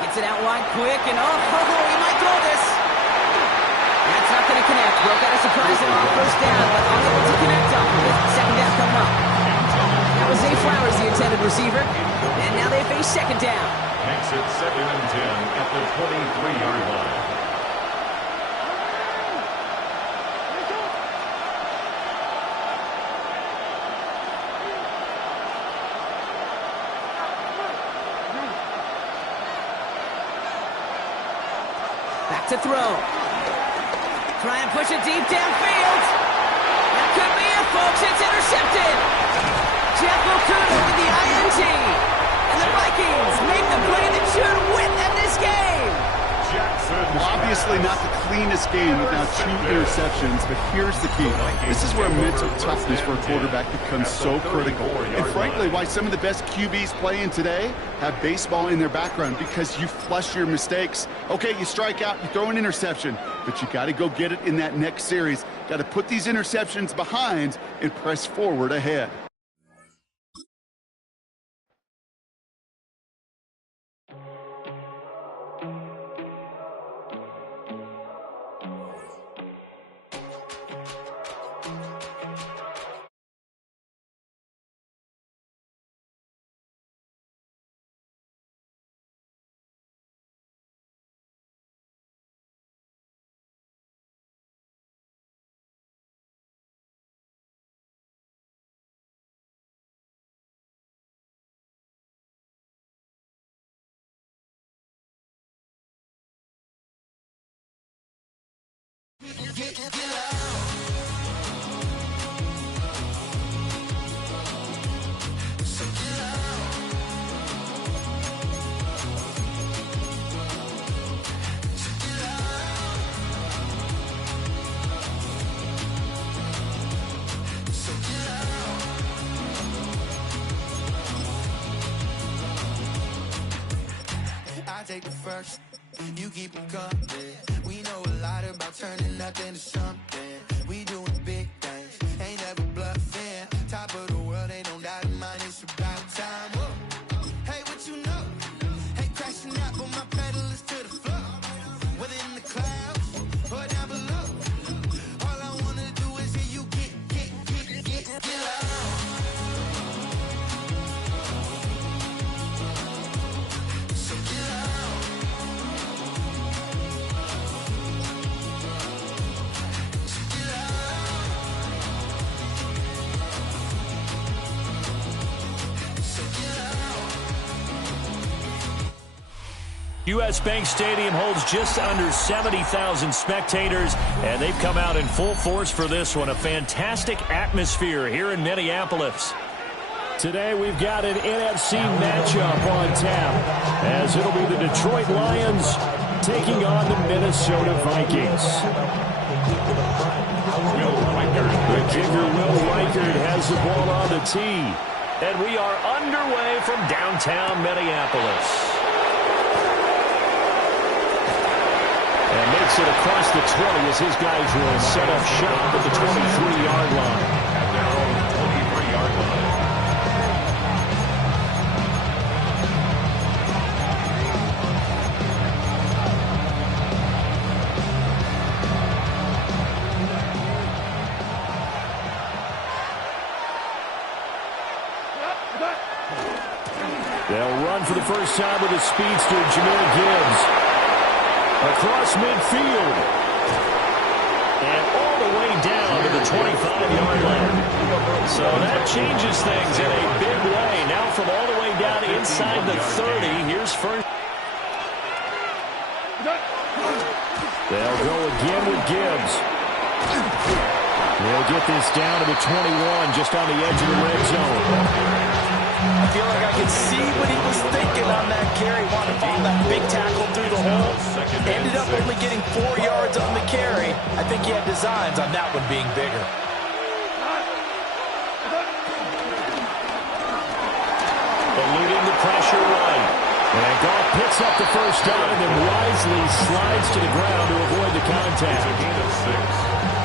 Gets it out wide quick, and he might throw this. That's not going to connect. Broke out a surprise there on 1st down, but unable to connect on it. 2nd down coming up. That was Zay Flowers, the intended receiver. And now they face 2nd down. Makes it 2nd and 10 at the 23-yard line. Back to throw. Try and push it deep downfield. That could be it, folks. It's intercepted. Jeff Okuda with the INT. And the Vikings make the play that should win them this game. Well, obviously not the cleanest game with now 2 interceptions, but here's the key. This is where mental toughness for a quarterback becomes so critical. And frankly, why some of the best QBs playing today have baseball in their background, because you flush your mistakes. Okay, you strike out, you throw an interception, but you got to go get it in that next series. Got to put these interceptions behind and press forward ahead. I take the first, you keep them coming. We know a lot about turning nothing to something. We doing big things, ain't never bluffing. Top of the world, ain't no doubt in mind, it's about time. Whoa. Hey, what you know? Hey, crashing out, but my pedal is to the floor. Whether in the clouds or down below, all I wanna do is hear you get loud. U.S. Bank Stadium holds just under 70,000 spectators, and they've come out in full force for this one. A fantastic atmosphere here in Minneapolis. Today we've got an NFC matchup on tap, as it'll be the Detroit Lions taking on the Minnesota Vikings. The kicker, Will Reichard, has the ball on the tee, and we are underway from downtown Minneapolis. And makes it across the 20 as his guys will set up shop at the 23-yard line. At their own 23-yard line. They'll run for the first time with a speedster, Jahmyr Gibbs. Across midfield. And all the way down to the 25-yard line. So that changes things in a big way. Now from all the way down inside the 30, here's first. They'll go again with Gibbs. They'll get this down to the 21, just on the edge of the red zone. I feel like I can see what he was thinking on that carry. Wanted to follow that big tackle through the hole. Ended up only getting 4 yards on the carry. I think he had designs on that one being bigger. Eluding the pressure right. And Goff picks up the first down and then wisely slides to the ground to avoid the contact.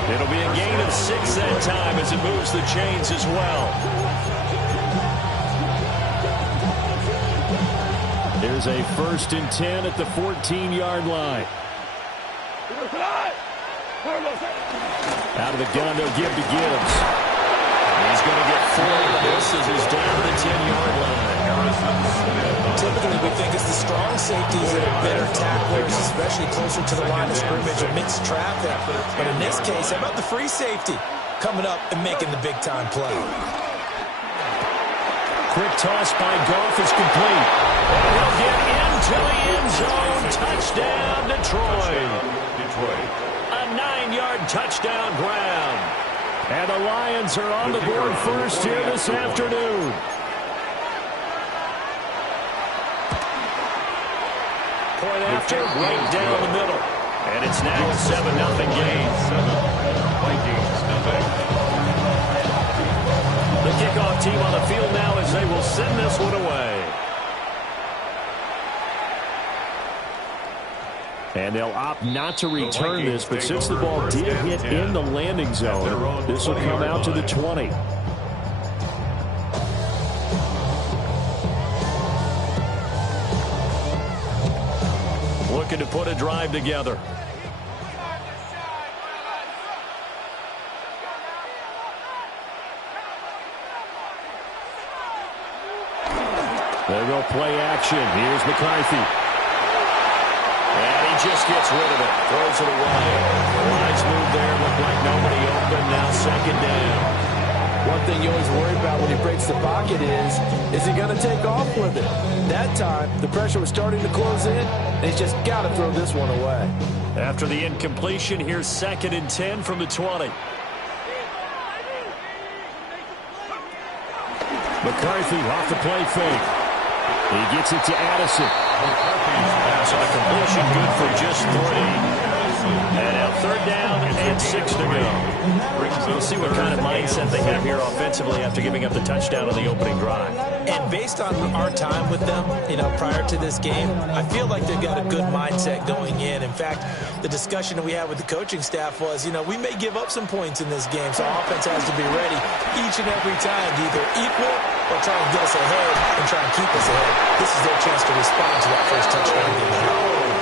It'll be a gain of 6 that time as it moves the chains as well. There's a 1st and 10 at the 14-yard line. Out of the gun, they'll give to Gibbs. He's going to get 4 of this as he's down to the 10-yard line. Typically, we think it's the strong safeties that are better tacklers, especially closer to the line of scrimmage amidst traffic. But in this case, how about the free safety coming up and making the big-time play? Quick toss by Goff is complete. And he'll get into the end zone. Touchdown, Detroit. A 9-yard touchdown ground. And the Lions are on the board first here this afternoon. Point after, right down the middle. And it's now a 7-0 game. Vikings, nothing. The kickoff team on the field now as they will send this one away. And they'll opt not to return this, but since the ball did hit in the landing zone, this will come out to the 20. Looking to put a drive together. They'll go play action. Here's McCarthy. And he just gets rid of it. Throws it away. Wise move there. Looked like nobody open. Now 2nd down. One thing you always worry about when he breaks the pocket is he going to take off with it? That time, the pressure was starting to close in, and he's just got to throw this one away. After the incompletion, here's 2nd and 10 from the 20. McCarthy off the play fake. He gets it to Addison. Pass on a completion, good for just 3. And now 3rd down and 6 to go. We'll see what kind of mindset they have here offensively after giving up the touchdown on the opening drive. And based on our time with them, prior to this game, I feel like they've got a good mindset going in. In fact, the discussion that we had with the coaching staff was, we may give up some points in this game, so offense has to be ready each and every time to either equal or try and get us ahead and try and keep us ahead. This is their chance to respond to that first touchdown.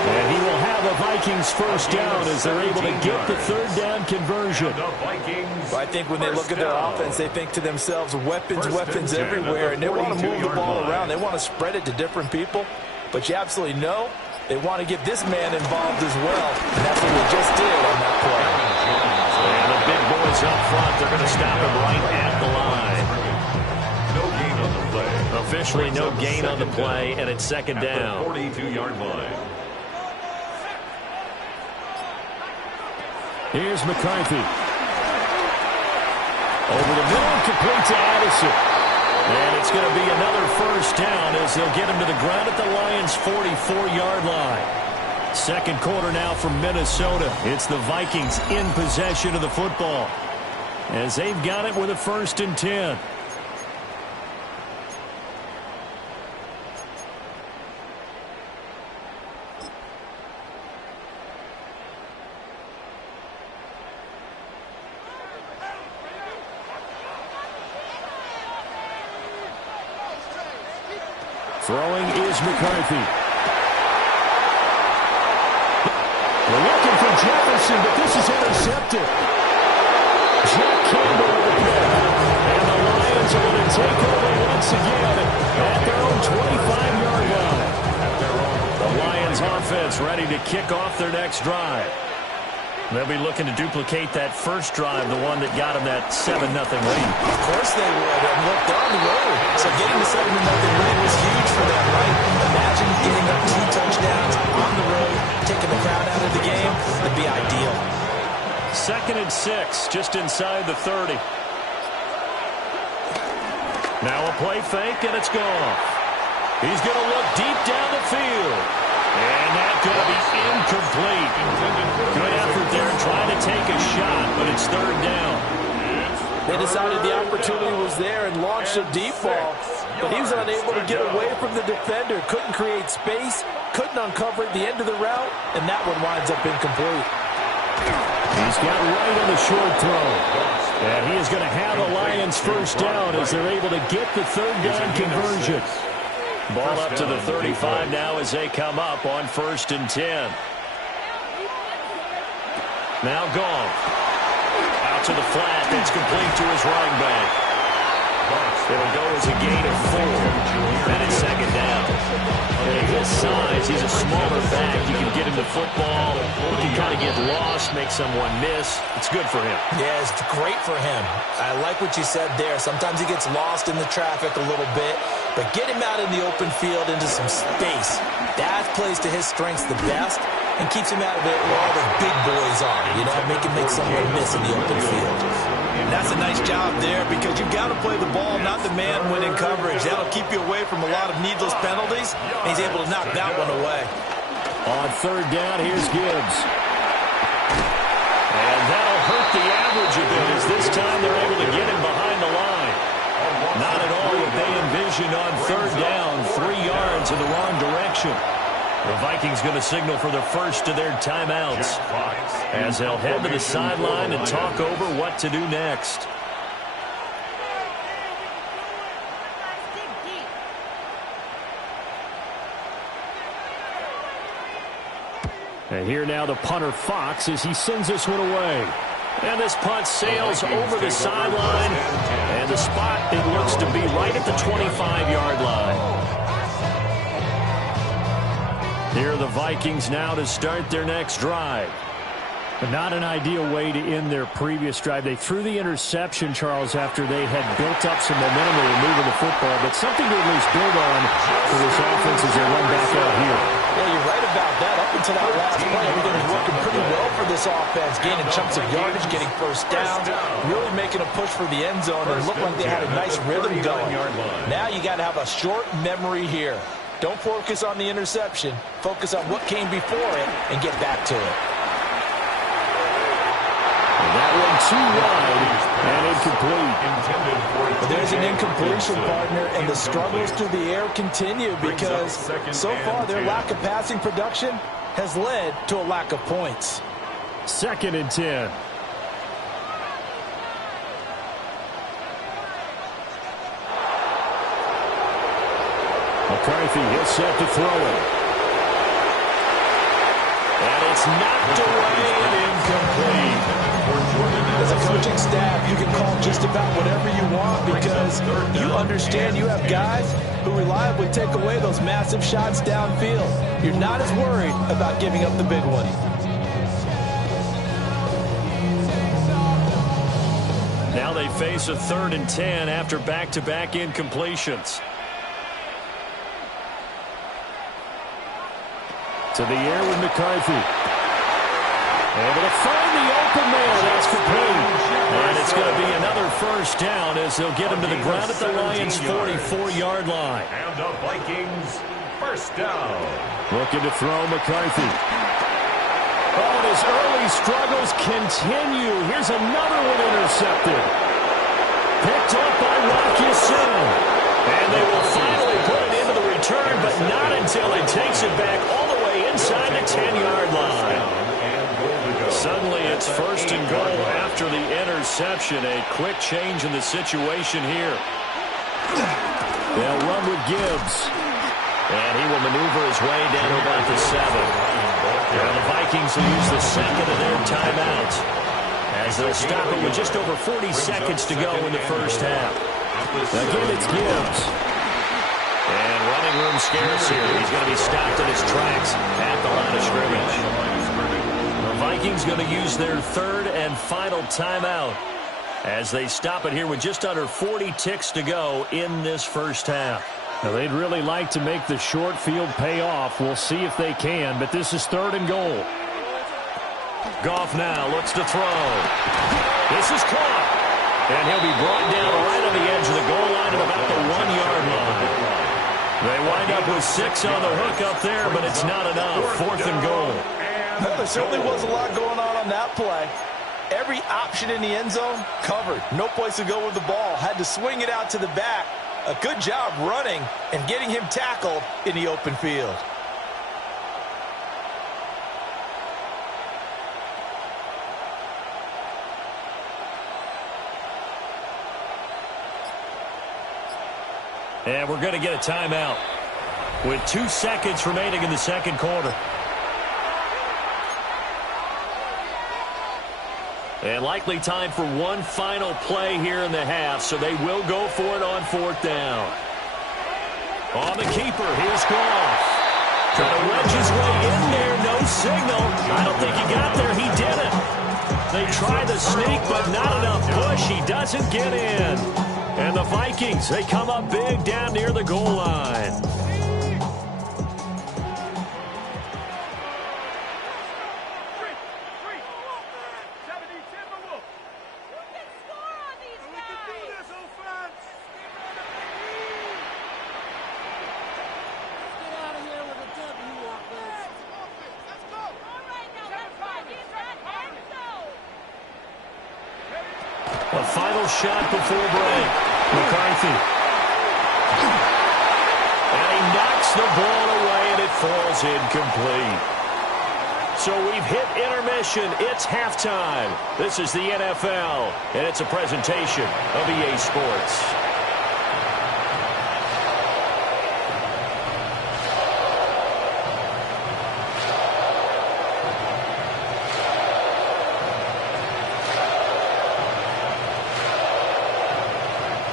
And he will have a Vikings first down as they're able to get the 3rd down conversion. Well, I think when they look at their offense, they think to themselves, weapons everywhere, and they want to move the ball around. They want to spread it to different people, but you absolutely know they want to get this man involved as well, and that's what they just did on that play. And the big boys up front, they're going to stop him right at the line. No gain on the play. Officially no gain on the play, and it's 2nd down. 42-yard line. Here's McCarthy. Over the middle, complete to Addison. And it's going to be another first down as they'll get him to the ground at the Lions' 44-yard line. Second quarter now from Minnesota. It's the Vikings in possession of the football as they've got it with a 1st and 10. Throwing is McCarthy. They're looking for Jefferson, but this is intercepted. Jack Campbell with the pick. And the Lions are going to take over once again at their own 25-yard line. The Lions offense ready to kick off their next drive. They'll be looking to duplicate that first drive, the one that got them that 7-0 lead. Of course they would. And look, they're on the road. So getting the 7-0 lead was huge for them, right? Imagine getting up 2 touchdowns on the road, taking the crowd out of the game. It'd be ideal. 2nd and 6, just inside the 30. Now a play fake, and it's gone. He's going to look deep down the field. And that's going to be incomplete. Good effort there trying to take a shot, but it's 3rd down. They decided the opportunity was there and launched a deep ball, but he was unable to get away from the defender. Couldn't create space, couldn't uncover at the end of the route, and that one winds up incomplete. He's got right on the short throw. And he is going to have the Lions' first down as they're able to get the 3rd down conversion. Ball up to the 35 now as they come up on 1st and 10. Now Goff. Out to the flat. That's complete to his running back. It'll go as a gain of 4. And it's 2nd down. At his size, he's a smaller back. You can get him the football. He can kind of get lost, make someone miss. It's good for him. Yeah, it's great for him. I like what you said there. Sometimes he gets lost in the traffic a little bit. But get him out in the open field into some space. That plays to his strengths the best and keeps him out of it where all the big boys are. You know, make someone miss in the open field. And that's a nice job there because you've got to play the ball, not the man when in coverage. That'll keep you away from a lot of needless penalties. And he's able to knock that one away. On 3rd down, here's Gibbs. And that'll hurt the average a bit as this time they're able to get him behind the line. Not at all what they envisioned on 3rd down, 3 yards in the wrong direction. The Vikings going to signal for the first of their timeouts as they'll head to the sideline and talk over what to do next. And here now the punter Fox as he sends this one away. And this punt sails over the sideline. And the spot, it looks to be right at the 25-yard line. Here are the Vikings now to start their next drive. But not an ideal way to end their previous drive. They threw the interception, Charles, after they had built up some momentum. They were moving the football, but something to at least build on for this offense as they run back out here. Yeah, you're right about that. Up until that last play, everything was working pretty well for this offense. Gaining chunks of yardage, getting first downs, really making a push for the end zone, and it looked like they had a nice rhythm going. Now you got to have a short memory here. Don't focus on the interception. Focus on what came before it and get back to it. That one too wide and incomplete. But there's an incompletion, partner, and the struggles through the air continue because so far their lack of passing production has led to a lack of points. 2nd and 10. McCarthy is set to throw it. And it's knocked away and incomplete. As a coaching staff, you can call just about whatever you want because you understand you have guys who reliably take away those massive shots downfield. You're not as worried about giving up the big one. Now they face a 3rd and 10 after back-to-back incompletions. To the air with McCarthy. Able to find the open man. That's complete. And it's going to be another first down as they'll get him to the ground at the Lions' 44-yard line. And the Vikings first down. Looking to throw McCarthy. Oh, and his early struggles continue. Here's another one intercepted. Picked up by Rocky Sin. And they will finally put it into the return, but not until he takes it back all the way inside the 10-yard line. Suddenly it's first and goal after the interception. A quick change in the situation here. They'll run with Gibbs. And he will maneuver his way down to about the 7. And the Vikings will use the second of their timeouts as they'll stop it with just over 40 seconds to go in the first half. Again, it's Gibbs. And running room scarce here. He's going to be stopped in his tracks at the line of scrimmage. The Vikings going to use their third and final timeout as they stop it here with just under 40 ticks to go in this first half. Now, they'd really like to make the short field pay off. We'll see if they can, but this is third and goal. Goff now looks to throw. This is caught. And he'll be brought down right on the edge of the goal line at about the 1-yard line. They wind up with 6 on the hook up there, but it's not enough. Fourth and goal. Well, there certainly was a lot going on that play. Every option in the end zone covered. No place to go with the ball. Had to swing it out to the back. A good job running and getting him tackled in the open field. And we're going to get a timeout with 2 seconds remaining in the second quarter. And likely time for one final play here in the half, so they will go for it on fourth down. On the keeper, here's Goff. Trying to wedge his way in there, no signal. I don't think he got there, he didn't. They try the sneak, but not enough push. He doesn't get in. And the Vikings, they come up big down near the goal line. A final shot before break. McCarthy. And he knocks the ball away, and it falls incomplete. So we've hit intermission. It's halftime. This is the NFL, and it's a presentation of EA Sports.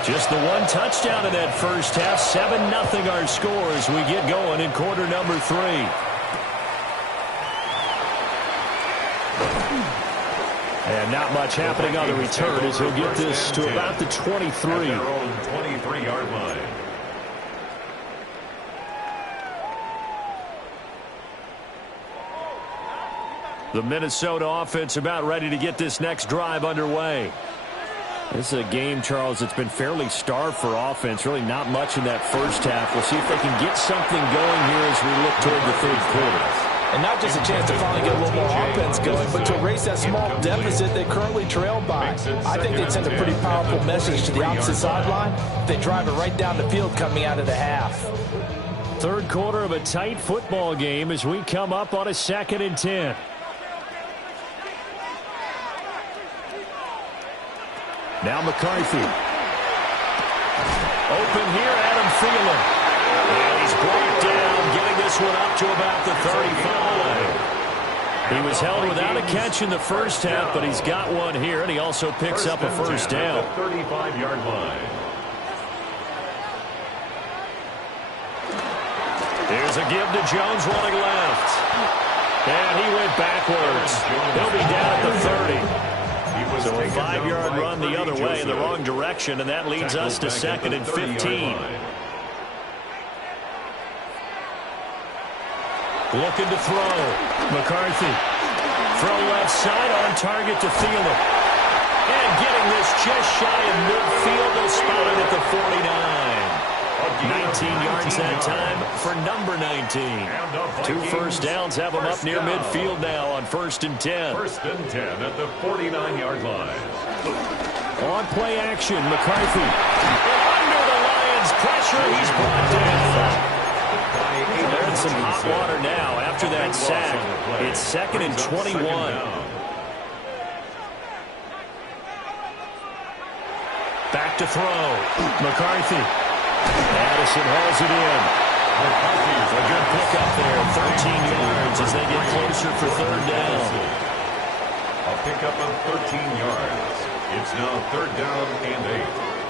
Just the one touchdown in that first half. 7-0 our score as we get going in quarter number 3. And not much happening on the return as he'll get this to about the 23. At their own 23-yard line. The Minnesota offense about ready to get this next drive underway. This is a game, Charles, that's been fairly starved for offense. Really not much in that first half. We'll see if they can get something going here as we look toward the third quarter. And not just a chance to finally get a little more offense going, but to erase that small deficit they currently trailed by. I think they'd send a pretty powerful message to the opposite sideline if they drive it right down the field coming out of the half. Third quarter of a tight football game as we come up on a 2nd and 10. Now McCarthy. Open here, Adam Thielen. And he's brought down, getting this one up to about the 35. He was held without a catch in the first half, but he's got one here, and he also picks up a first down. 35-yard line. There's a give to Jones running left. And he went backwards. He'll be down at the 30. So a 5-yard run the other way in the wrong direction, and that leads us to 2nd and 15. Looking to throw. McCarthy Throw left side on target to Thielen. And getting this just shy of midfield, they'll spot it at the 49. 19 yards that time for number 19. 2 first downs have them up near midfield now on 1st and 10. 1st and 10 at the 49-yard line. On play action, McCarthy. And under the Lions' pressure, he's brought down. They're in some hot water now after that sack. It's 2nd and 21. Back to throw. McCarthy. Addison hauls it in. A good pickup there. 13 yards as they get closer for 3rd down. A pickup of 13 yards. It's now 3rd down and 8.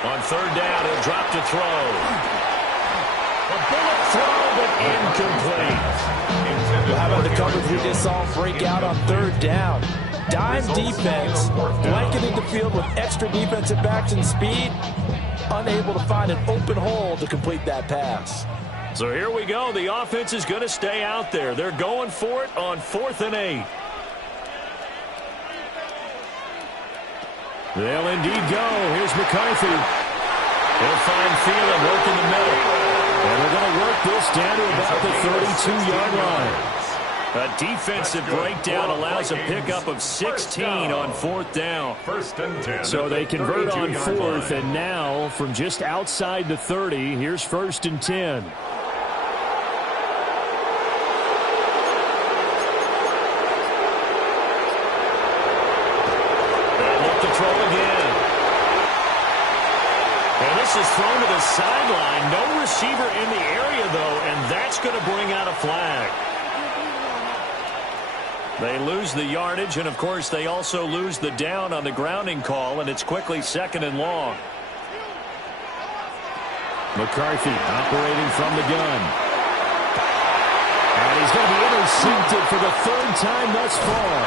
On 3rd down, he'll drop to throw. A bullet throw, but incomplete. How about the coverage we just saw break out on 3rd down? Dime defense, blanketed the field with extra defensive backs and speed, unable to find an open hole to complete that pass. So here we go. The offense is going to stay out there. They're going for it on 4th and 8. They'll indeed go. Here's McCarthy. He'll find Thielen, work in the middle. And they're going to work this down to about the 32-yard line. A defensive breakdown allows a pickup of 16 on 4th down. 1st and 10. So they convert on 4th, and now from just outside the 30, here's 1st and 10. This is thrown to the sideline. No receiver in the area, though, and that's going to bring out a flag. They lose the yardage, and, of course, they also lose the down on the grounding call, and it's quickly 2nd and long. McCarthy operating from the gun. And he's going to be intercepted for the 3rd time thus far.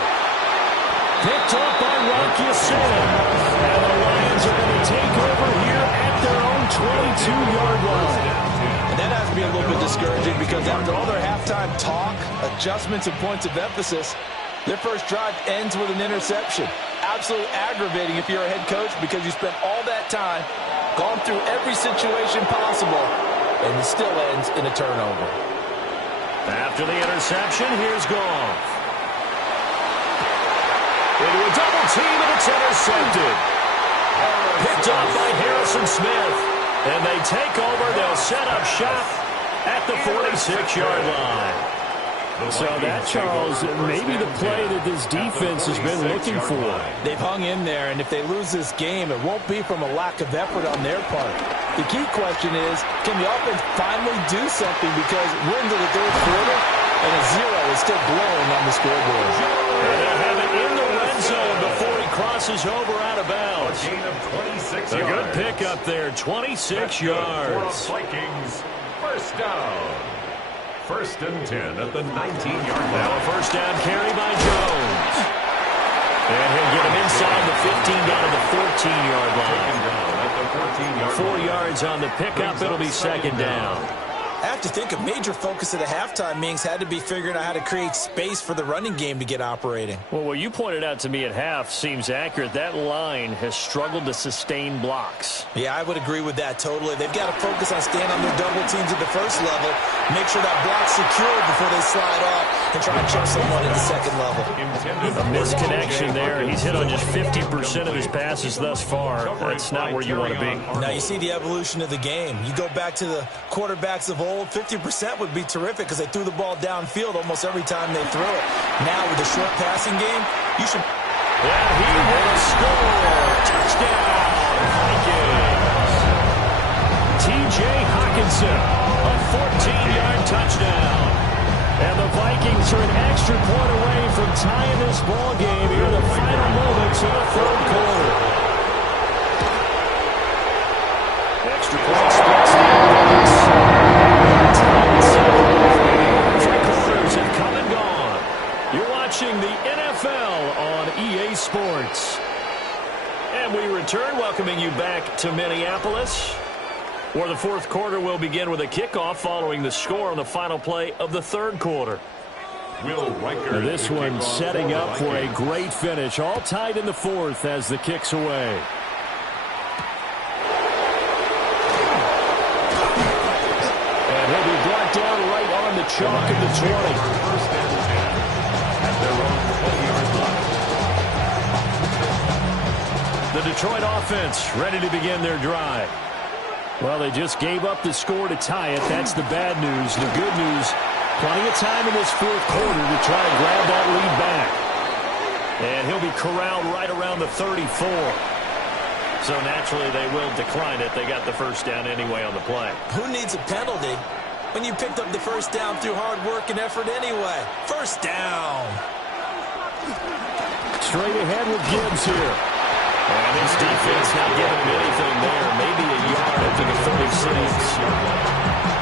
Picked up by Rocky. And the Lions are going to take over here at their own 22-yard line. And that has to be a little bit discouraging because after all their halftime talk, adjustments, and points of emphasis, their first drive ends with an interception. Absolutely aggravating if you're a head coach because you spent all that time, gone through every situation possible, and it still ends in a turnover. After the interception, here's Goff. Into a double team, and it's intercepted. Picked off by Harrison Smith. And they take over. They'll set up shop at the 46-yard line. So that, Charles, maybe the play that this defense has been looking for. They've hung in there, and if they lose this game, it won't be from a lack of effort on their part. The key question is, can the offense finally do something? Because we're into the 3rd quarter, and a 0 is still glowing on the scoreboard. And they'll have it in the red zone before he crosses over out of bounds. A gain of 26 A yards. good pickup there, 26 yards. Vikings, 1st down. 1st and 10 at the 19-yard line. Now a 1st down carry by Jones. And he'll get him inside the 15 down to the 14-yard line. Down at the 14-yard 4 line. yards on the pickup. It'll be 2nd down. I have to think a major focus of the halftime meetings had to be figuring out how to create space for the running game to get operating. Well, what you pointed out to me at half seems accurate. That line has struggled to sustain blocks. Yeah, I would agree with that totally. They've got to focus on staying on their double teams at the 1st level, make sure that block's secured before they slide off, and try to check someone at the 2nd level. A misconnection there. He's hit on just 50% of his passes thus far. That's not where you want to be. Now you see the evolution of the game. You go back to the quarterbacks of old, 50% would be terrific because they threw the ball downfield almost every time they threw it. Now with the short passing game, you should... And he will score. Touchdown, Vikings. T.J. Hawkinson, a 14-yard touchdown. And the Vikings are an extra point away from tying this ball game here in the final moments of the 3rd quarter. Extra point splits the offense. Three quarters have come and gone. You're watching the NFL on EA Sports. And we return, welcoming you back to Minneapolis. Well, the fourth quarter will begin with a kickoff following the score on the final play of the third quarter. And this one setting up for a great finish. All tied in the fourth as the kick's away. And he'll be brought down right on the chalk of the 20. The Detroit offense ready to begin their drive. Well, they just gave up the score to tie it. That's the bad news. The good news, plenty of time in this fourth quarter to try to grab that lead back. And he'll be corralled right around the 34. So naturally they will decline it. They got the first down anyway on the play. Who needs a penalty when you picked up the first down through hard work and effort anyway? First down. Straight ahead with Gibbs here. And his defense not giving him anything there. Maybe a yard after the 36.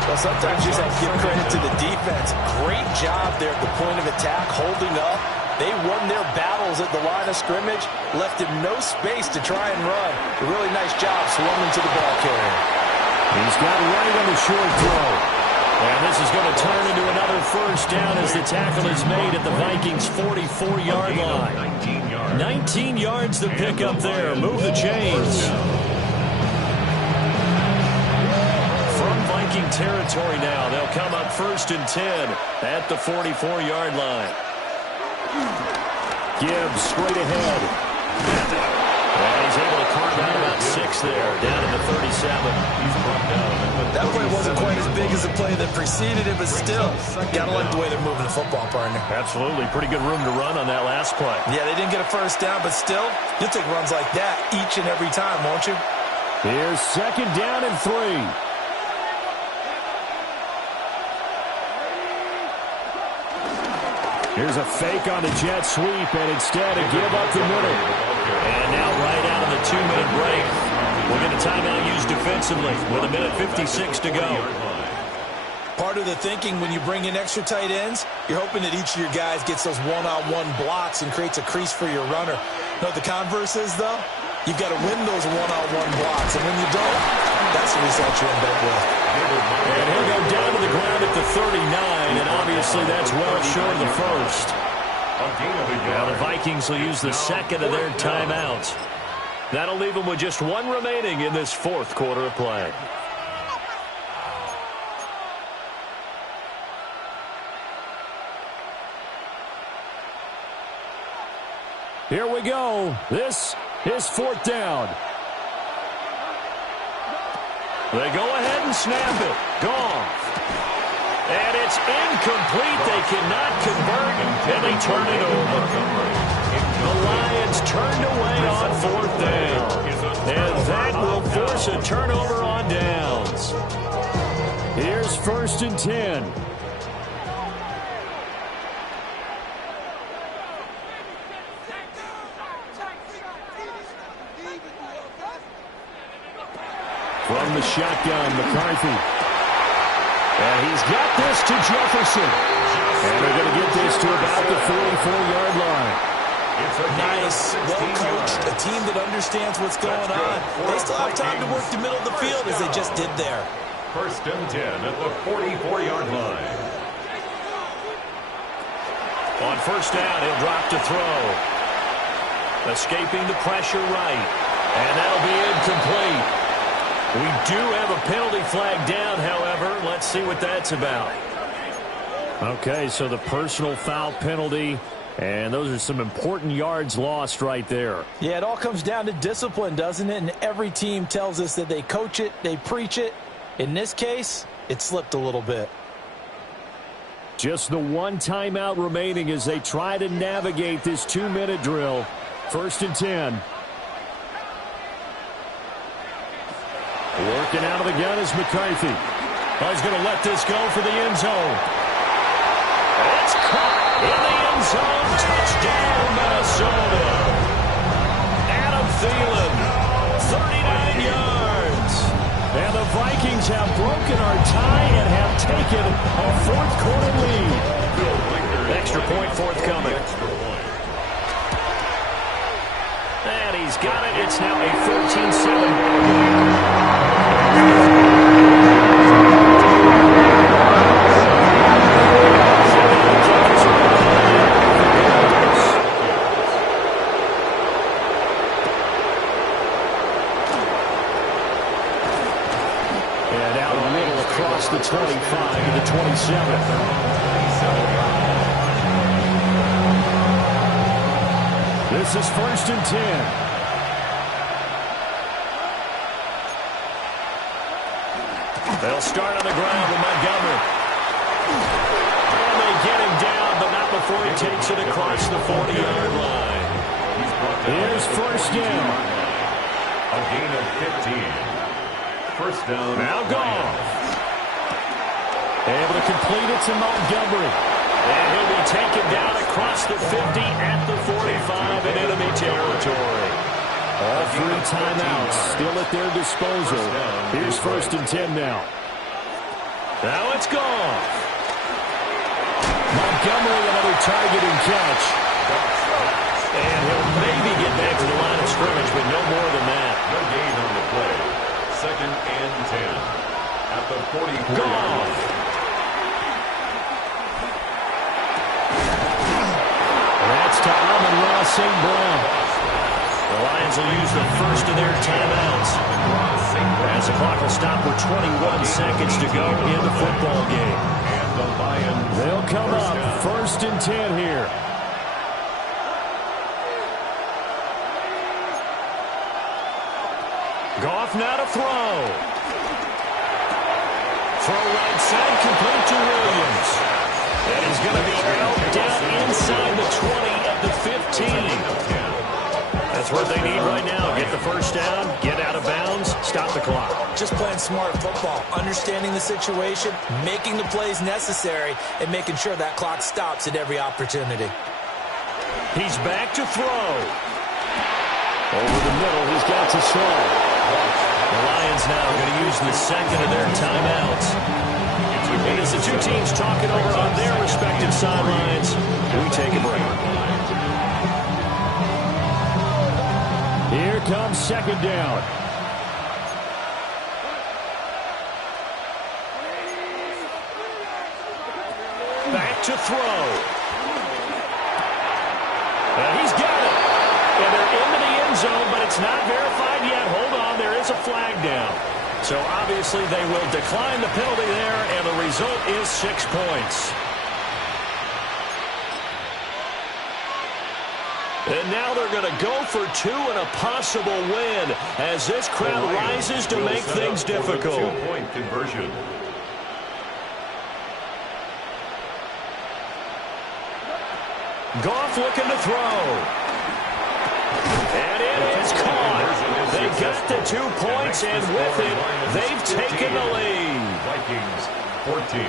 Well, sometimes you just have to give credit to the defense. Great job there at the point of attack, holding up. They won their battles at the line of scrimmage, left him no space to try and run. A really nice job swarming to the ball carrier. He's got right on the short throw. And this is going to turn into another first down as the tackle is made at the Vikings' 44-yard line. 19 yards to pick up there. Move the chains. From Viking territory now, they'll come up 1st and 10 at the 44-yard line. Gibbs straight ahead. And he's able to carve out about 6 there, down in the 37. He's brought down. That play wasn't quite as big as the play that preceded it, but still, gotta like the way they're moving the football, partner. Absolutely. Pretty good room to run on that last play. Yeah, they didn't get a first down, but still, you'll take runs like that each and every time, won't you? Here's 2nd down and 3. Here's a fake on the jet sweep, and instead a give up the middle. And now right out of the 2-minute break, we'll get a timeout used defensively with 1:56 to go. Part of the thinking when you bring in extra tight ends, you're hoping that each of your guys gets those one-on-one blocks and creates a crease for your runner. You know what the converse is, though? You've got to win those one-on-one blocks, and when you don't, that's the result you end up with. And he'll go down to the ground at the 39, and obviously that's well short of the first. Now the Vikings will use the second of their timeouts. That'll leave them with just 1 remaining in this fourth quarter of play. Here we go. This is 4th down. They go ahead and snap it. Goff. And it's incomplete. They cannot convert, and they turn it over. The Lions turned away on 4th down. And that will force a turnover on downs. Here's 1st and 10. From the shotgun, McCarthy. And he's got this to Jefferson. And they're going to get this to about the 44-yard line. Nice, well-coached, a team that understands what's going on. They still have time to work the middle of the field as they just did there. 1st and 10 at the 44-yard line. On 1st down, he'll drop to throw. Escaping the pressure right. And that'll be incomplete. We do have a penalty flag down, however. Let's see what that's about. Okay, so the personal foul penalty, and those are some important yards lost right there. Yeah, it all comes down to discipline, doesn't it? And every team tells us that they coach it, they preach it. In this case, it slipped a little bit. Just the 1 timeout remaining as they try to navigate this 2-minute drill. 1st and 10. Working out of the gun is McCarthy. Oh, he's going to let this go for the end zone. It's caught in the end zone. Touchdown, Minnesota. Adam Thielen, 39 yards. And the Vikings have broken our tie and have taken a fourth quarter lead. Extra point forthcoming. And he's got it. It's now a 14-7 ball game. the 25 to the 27. This is 1st and 10. They'll start on the ground with Montgomery. And they get him down, but not before he takes it across the 40-yard line. Here's 1st down. A gain of 15. 1st down. Now Goff. Able to complete it to Montgomery. And he'll be taken down across the 50 at the 45 in enemy territory. All 3 timeouts still at their disposal. Here's 1st and 10 now. Now it's Goff. Montgomery, another target and catch. And he'll maybe get back to the line of scrimmage, but no more than that. No gain on the play. 2nd and 10. At the 44. Goff. That's to Amon-Ra St. Brown. The Lions will use the first of their timeouts. As the clock will stop with 21 seconds to go in the football game. And the Lions. They'll come up 1st and 10 here. Goff now to throw. Throw right side, complete to Williams. And he's going to be out down inside the 20 at the 15. That's what they need right now. Get the 1st down, get out of bounds, stop the clock. Just playing smart football, understanding the situation, making the plays necessary, and making sure that clock stops at every opportunity. He's back to throw. Over the middle, he's got to throw. The Lions now going to use the 2nd of their timeouts. And as the 2 teams talking over on their respective sidelines, we take a break. Here comes 2nd down. Back to throw. And he's got it. And they're into the end zone, but it's not verified yet. Hold on, there is a flag down. So obviously they will decline the penalty there, and the result is 6 points. And now they're going to go for 2 and a possible win as this crowd rises to make things difficult. 2-point conversion. Goff looking to throw. And it is caught. They got the 2 points, and with it, they've taken the lead. Vikings 14.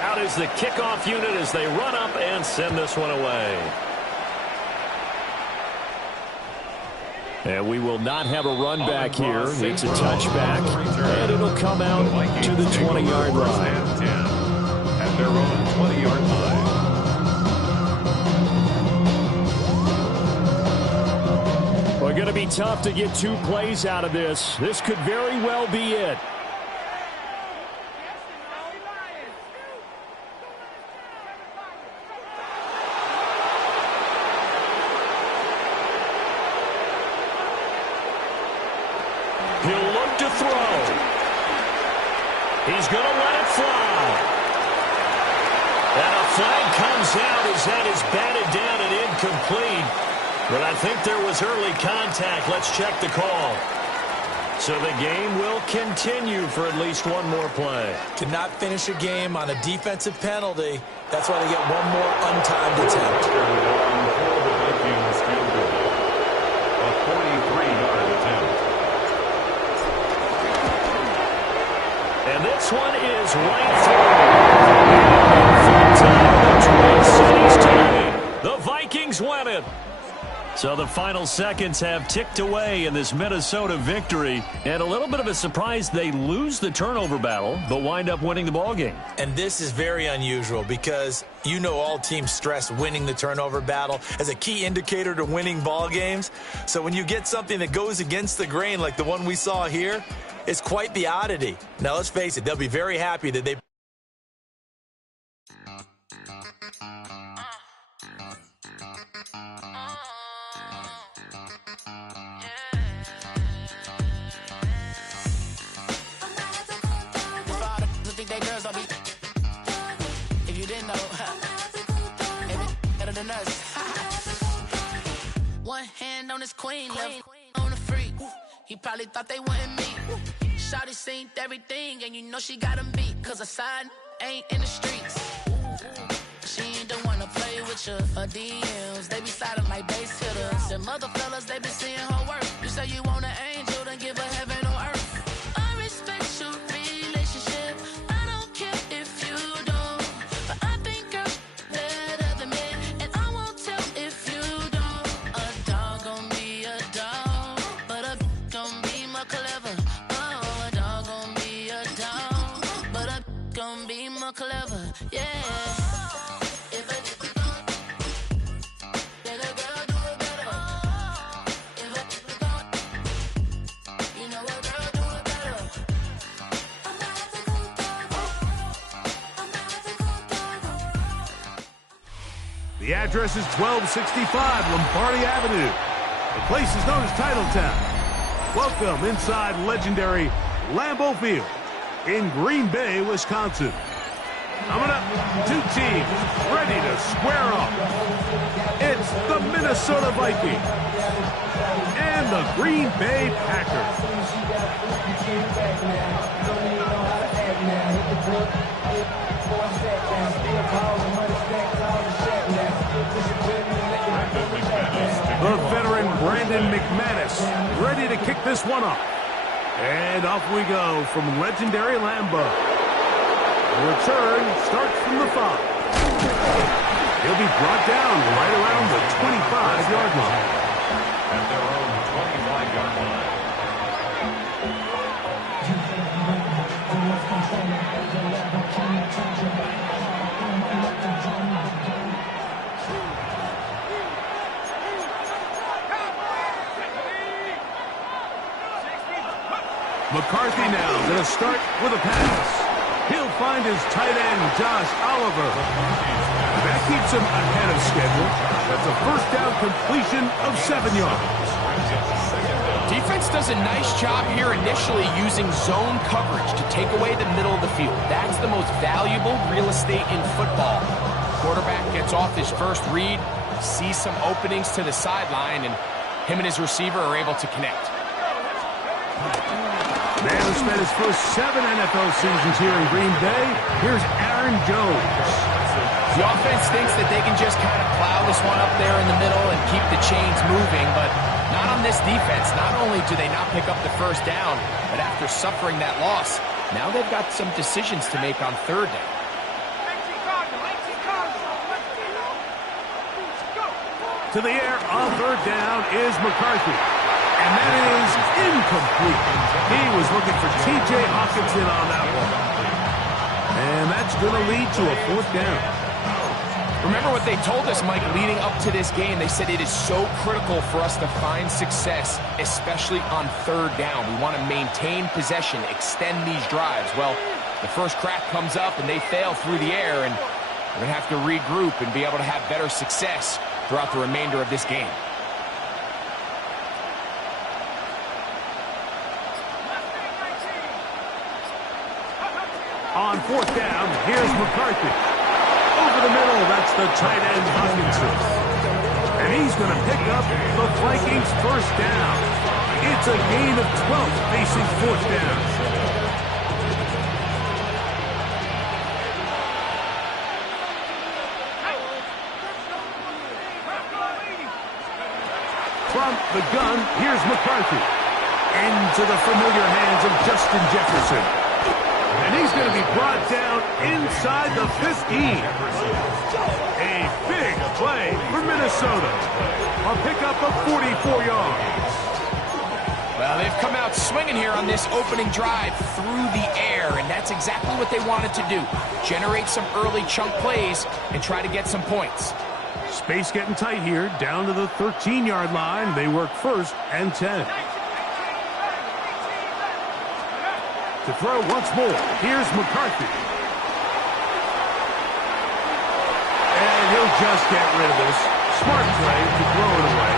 Out is the kickoff unit as they run up and send this one away. And we will not have a run back here. It's a touchback, and it'll come out to the 20-yard line. At their own 20-yard line. Well, going to be tough to get 2 plays out of this. This could very well be it. He'll look to throw. He's going to let it fly. And a flag comes out as that is batted down and incomplete. But I think there was early contact. Let's check the call. So the game will continue for at least one more play. Cannot finish a game on a defensive penalty. That's why they get one more untimed attempt. A 43-yard attempt. And this one is right through. The Vikings win it. So the final seconds have ticked away in this Minnesota victory. And a little bit of a surprise, they lose the turnover battle, but wind up winning the ballgame. And this is very unusual because you know all teams stress winning the turnover battle as a key indicator to winning ball games. So when you get something that goes against the grain like the one we saw here, it's quite the oddity. Now, let's face it, they'll be very happy that they... If you didn't know, better than us. One hand on his queen, left on the freak. He probably thought they wanted me. Shawty seen everything, and you know she got him beat. Cause her side ain't in the streets. She ain't the one to play with you. Her DMs, they be sliding like base hitters. And mother fellas, they be seeing her work. You say you want an angel, then give her heaven on earth. I respect your relationship. I don't care if you don't. But I think girls better than men. And I won't tell if you don't. A dog gon' be a dog, but a gon' be more clever. Oh, a dog gon' be a dog, but a gon' be more clever. Yeah. The address is 1265 Lombardi Avenue. The place is known as Titletown. Welcome inside legendary Lambeau Field in Green Bay, Wisconsin. Coming up, two teams ready to square off. It's the Minnesota Vikings and the Green Bay Packers. The veteran Brandon McManus ready to kick this one off. And off we go from legendary Lambeau. The return starts from the 5. He'll be brought down right around the 25-yard line. At their own 25-yard line. McCarthy now going to start with a pass. He'll find his tight end, Josh Oliver. That keeps him ahead of schedule. That's a first down completion of 7 yards. Defense does a nice job here initially using zone coverage to take away the middle of the field. That's the most valuable real estate in football. Quarterback gets off his first read, sees some openings to the sideline, and him and his receiver are able to connect. Man who spent his first 7 NFL seasons here in Green Bay, here's Aaron Jones. The offense thinks that they can just kind of plow this one up there in the middle and keep the chains moving, but not on this defense. Not only do they not pick up the first down, but after suffering that loss, now they've got some decisions to make on third down. To the air on third down is McCarthy. And that is incomplete. He was looking for T.J. Hawkinson on that one. And that's going to lead to a fourth down. Remember what they told us, Mike, leading up to this game. They said it is so critical for us to find success, especially on third down. We want to maintain possession, extend these drives. Well, the first crack comes up and they fail through the air, and we're going to have to regroup and be able to have better success throughout the remainder of this game. On fourth down, here's McCarthy. Over the middle, that's the tight end Hawkinson. And he's going to pick up the Vikings' first down. It's a gain of 12 facing fourth down. From the gun, here's McCarthy. Into the familiar hands of Justin Jefferson. And he's going to be brought down inside the 15. A big play for Minnesota. A pickup of 44 yards. Well, they've come out swinging here on this opening drive through the air, and that's exactly what they wanted to do. Generate some early chunk plays and try to get some points. Space getting tight here, down to the 13-yard line. They work 1st and 10. To throw once more, here's McCarthy. And he'll just get rid of this. Smart play to throw it away,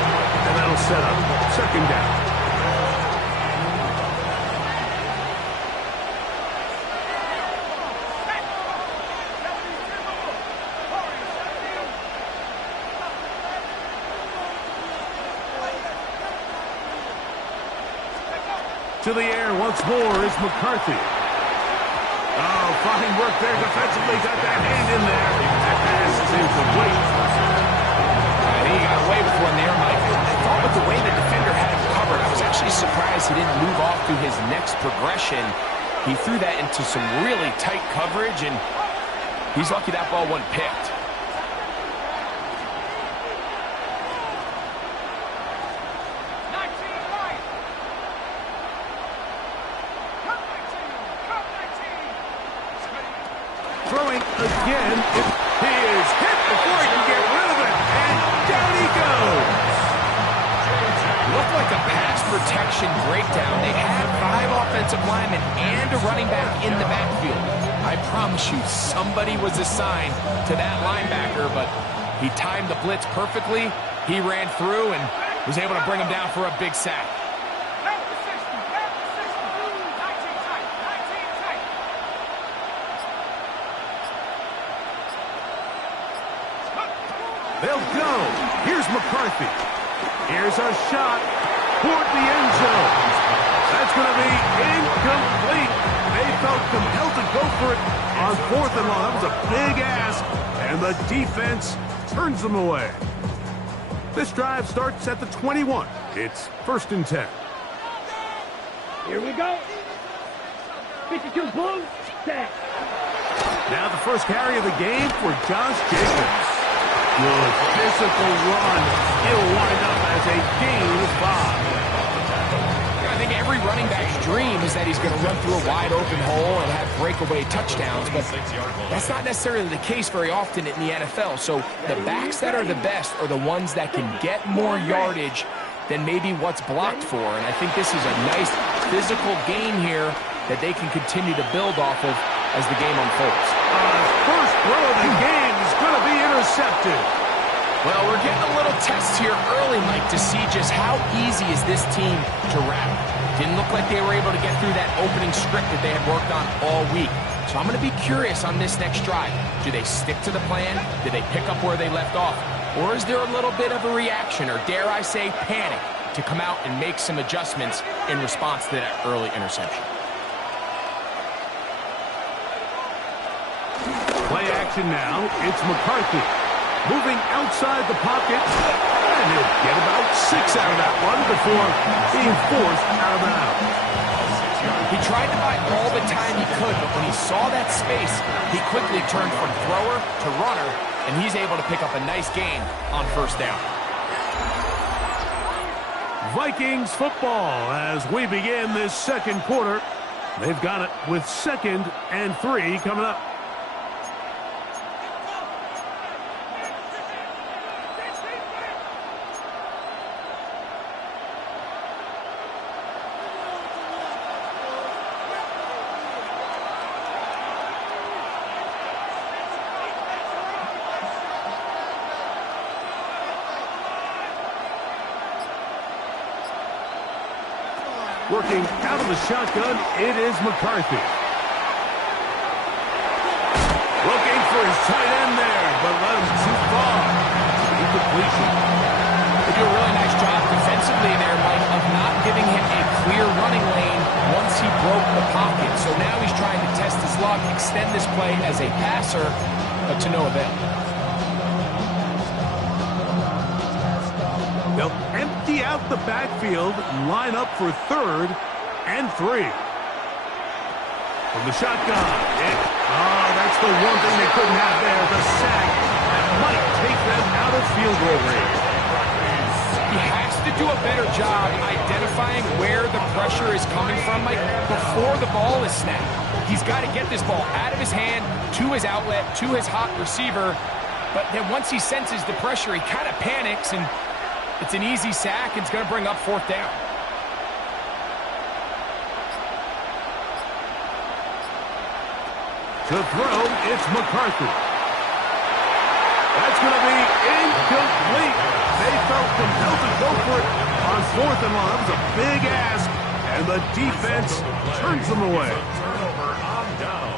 and that'll set up 2nd down. To the air once more is McCarthy. Oh, fine work there defensively. Got that hand in there. That pass is incomplete. I think he got away with one there, Mike. I thought with the way the defender had him covered, I was actually surprised he didn't move off to his next progression. He threw that into some really tight coverage, and he's lucky that ball wasn't picked. Throwing again. He is hit before he can get rid of it. And down he goes. Looked like a pass protection breakdown. They had 5 offensive linemen and a running back in the backfield. I promise you, somebody was assigned to that linebacker, but he timed the blitz perfectly. He ran through and was able to bring him down for a big sack. They'll go. Here's McCarthy. Here's a shot toward the end zone. That's going to be incomplete. They felt compelled to go for it on 4th and long. That was a big ask, and the defense turns them away. This drive starts at the 21. It's 1st and 10. Here we go. 52 blue, set. Now the first carry of the game for Josh Jacobs. Good physical run. He'll wind up as a gain of 5. I think every running back's dream is that he's going to run through a wide open hole and have breakaway touchdowns, but that's not necessarily the case very often in the NFL. So the backs that are the best are the ones that can get more yardage than maybe what's blocked for. And I think this is a nice physical gain here that they can continue to build off of as the game unfolds. First throw of the game is going to be intercepted. Well, we're getting a little test here early, Mike, to see just how easy is this team to rattle. Didn't look like they were able to get through that opening script that they had worked on all week. So I'm going to be curious on this next drive. Do they stick to the plan? Do they pick up where they left off? Or is there a little bit of a reaction, or dare I say panic, to come out and make some adjustments in response to that early interception? Play action now. It's McCarthy. Moving outside the pocket. And he'll get about 6 out of that one before being forced out of bounds. He tried to buy all the time he could, but when he saw that space, he quickly turned from thrower to runner, and he's able to pick up a nice gain on 1st down. Vikings football as we begin this 2nd quarter. They've got it with 2nd and 3 coming up. Working out of the shotgun, it is McCarthy. Looking for his tight end there, but let him too far. Incompletion. They do a really nice job defensively there, Mike, of not giving him a clear running lane once he broke the pocket. So now he's trying to test his luck, extend this play as a passer, but to no avail. They'll empty out the backfield, line up for 3rd and 3. From the shotgun, that's the one thing they couldn't have there, the sack that might take them out of of field goal range. He has to do a better job identifying where the pressure is coming from, Mike, before the ball is snapped. He's got to get this ball out of his hand, to his outlet, to his hot receiver. But then once he senses the pressure, he kind of panics, and it's an easy sack, and it's going to bring up 4th down. To throw, it's McCarthy. That's going to be incomplete. They felt compelled to go for it on 4th and long. That was a big ask, and the defense turns them away. Turnover on down.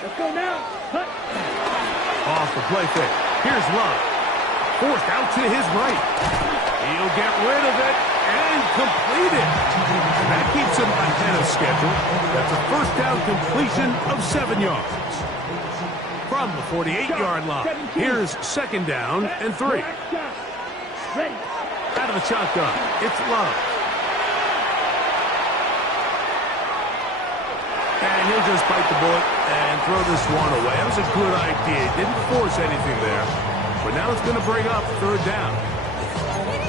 Let's go now. Cut. Off the play fake. Here's Love. Forced out to his right. He'll get rid of it and complete it. That keeps him ahead of schedule. That's a 1st down completion of 7 yards. From the 48-yard line, here's 2nd down and 3. Ready. Out of the shotgun, it's Love. And he'll just bite the bullet and throw this one away. That was a good idea. Didn't force anything there. But now it's going to bring up 3rd down.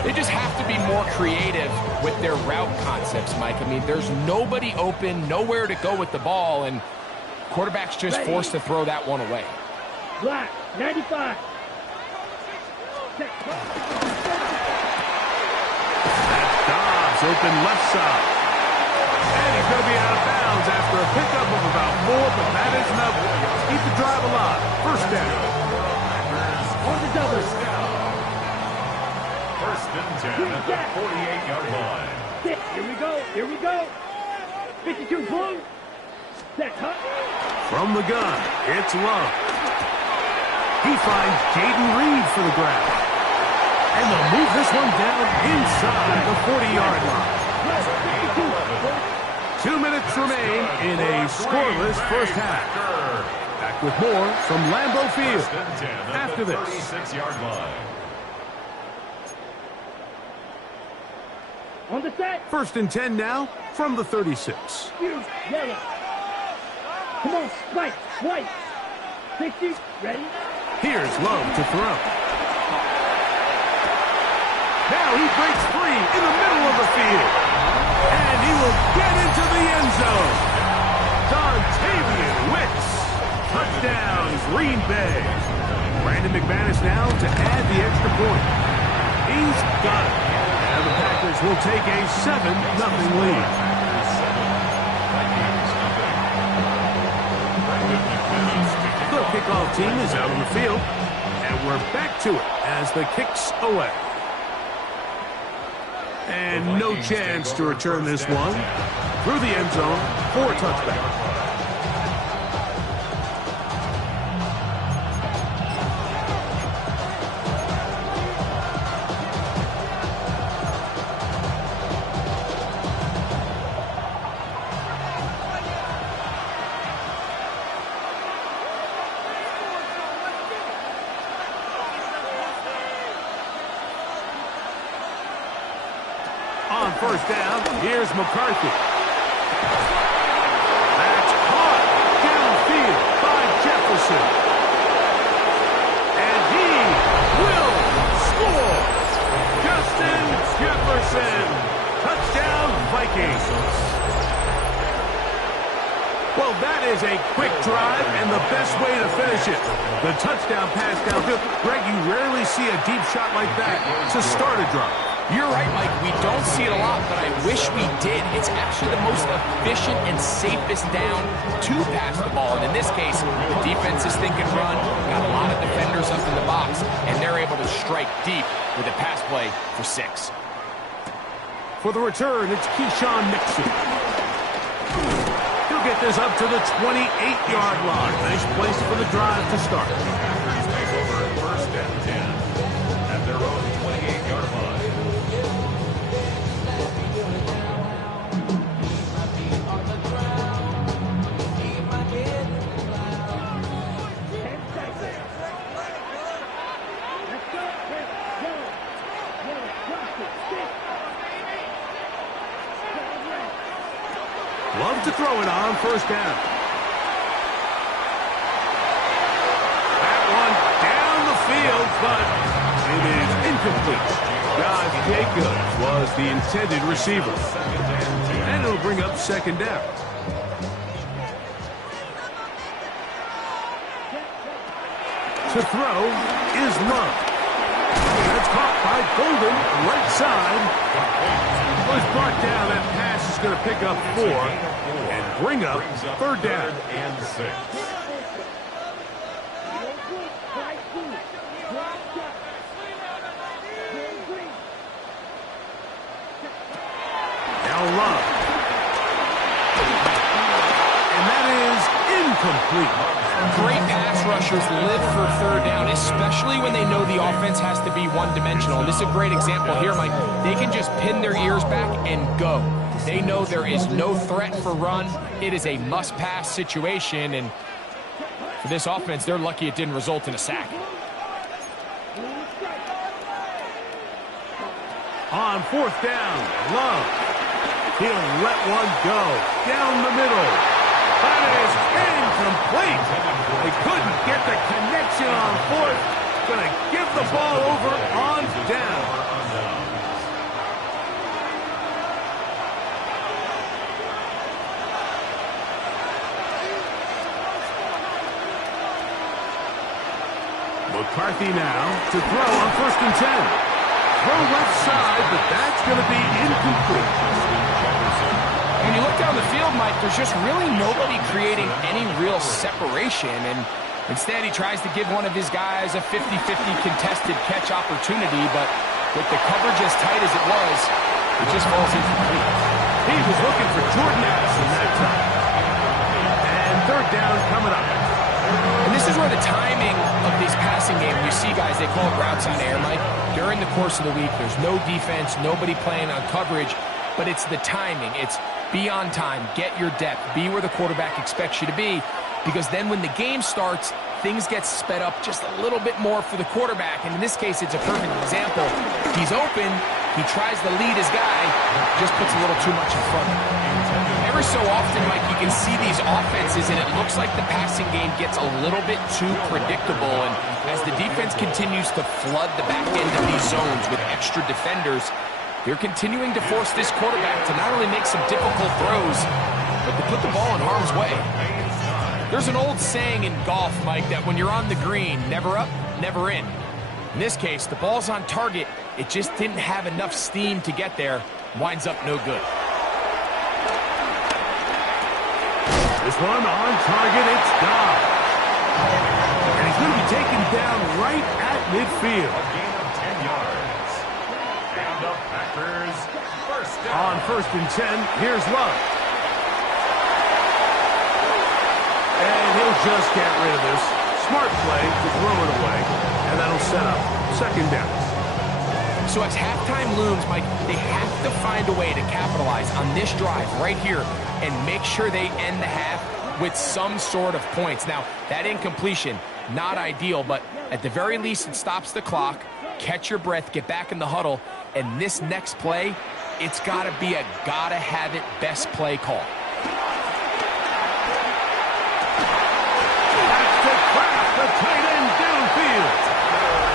They just have to be more creative with their route concepts, Mike. I mean, there's nobody open, nowhere to go with the ball, and quarterback's just forced to throw that one away. Black, 95. That's Dobbs, open left side. And he's going to be out of bounds after a pickup of about 4, but that is enough to keep the drive alive. 1st down. On the double. 1st and 10 at the 48-yard line. Here we go. Here we go. 52 blue. Set. Cut. From the gun, it's Love. He finds Jaden Reed for the grab. And they'll move this one down inside the 40-yard line. 2 minutes remain in a scoreless 1st half. Back with more from Lambeau Field after this. 36-yard line. On the set. 1st and 10 now from the 36. Yellow. Come on, Spike. White. 60. Ready. Here's Love to throw. Now he breaks free in the middle of the field. And he will get into the end zone. Dontavian Wicks. Touchdown, Green Bay. Brandon McManus now to add the extra point. He's got it. And the Packers will take a 7-0 lead. The kickoff team is out on the field, and we're back to it as the kick's away. And no chance to return this one through the end zone for a touchback. On 1st down, here's McCarthy. That's caught downfield by Jefferson. And he will score. Justin Jefferson. Touchdown, Vikings. Well, that is a quick drive and the best way to finish it. The touchdown pass downfield. Greg, you rarely see a deep shot like that to start a drive. You're right, Mike. We don't see it a lot, but I wish we did. It's actually the most efficient and safest down to pass the ball. And in this case, the defense is thinking run, got a lot of defenders up in the box, and they're able to strike deep with a pass play for 6. For the return, it's Keyshawn Nixon. He'll get this up to the 28-yard line. Nice place for the drive to start. Packers take over 1st and 10 at their own 28-yard line. Love to throw it on 1st down. That one Jacobs was the intended receiver. And it'll bring up second down. To throw is Love. That's caught by Golden, right side. Was brought down. That pass is going to pick up 4 and bring up third down. And 6. Now Love. And that is incomplete. Great pass rushers live for third down, especially when they know the offense has to be one-dimensional. This is a great example here, Mike. They can just pin their ears back and go. They know there is no threat for run. It is a must-pass situation, and for this offense, they're lucky it didn't result in a sack. On fourth down, Love. He'll let one go down the middle. That is incomplete. They couldn't get the connection on fourth. Going to give the ball over on down. McCarthy now to throw on 1st and 10. Throw left side, but that's going to be incomplete. When you look down the field, Mike, there's just really nobody creating any real separation, and instead he tries to give one of his guys a 50-50 contested catch opportunity, but with the coverage as tight as it was, it just falls incomplete. He was looking for Jordan Addison that time. And third down coming up. And this is where the timing of this passing game, you see guys, they call it routes on air, Mike. During the course of the week, there's no defense, nobody playing on coverage, but it's the timing. It's be on time, get your depth, be where the quarterback expects you to be, because then when the game starts, things get sped up just a little bit more for the quarterback, and in this case, it's a perfect example. He's open, he tries to lead his guy, just puts a little too much in front of him. Every so often, Mike, you can see these offenses, and it looks like the passing game gets a little bit too predictable, and as the defense continues to flood the back end of these zones with extra defenders, they're continuing to force this quarterback to not only make some difficult throws, but to put the ball in harm's way. There's an old saying in golf, Mike, that when you're on the green, never up, never in. In this case, the ball's on target. It just didn't have enough steam to get there. Winds up no good. This one on target, it's Dobbs. And he's going to be taken down right at midfield. A gain of 10 yards. And the Packers first down. On 1st and 10, here's Love. And he'll just get rid of this. Smart play to throw it away. And that'll set up second down. So as halftime looms, Mike, they have to find a way to capitalize on this drive right here and make sure they end the half with some sort of points. Now, that incompletion, not ideal, but at the very least, it stops the clock. Catch your breath, get back in the huddle, and this next play, it's got to be a gotta-have-it best play call. That's to Kraft, the tight end downfield.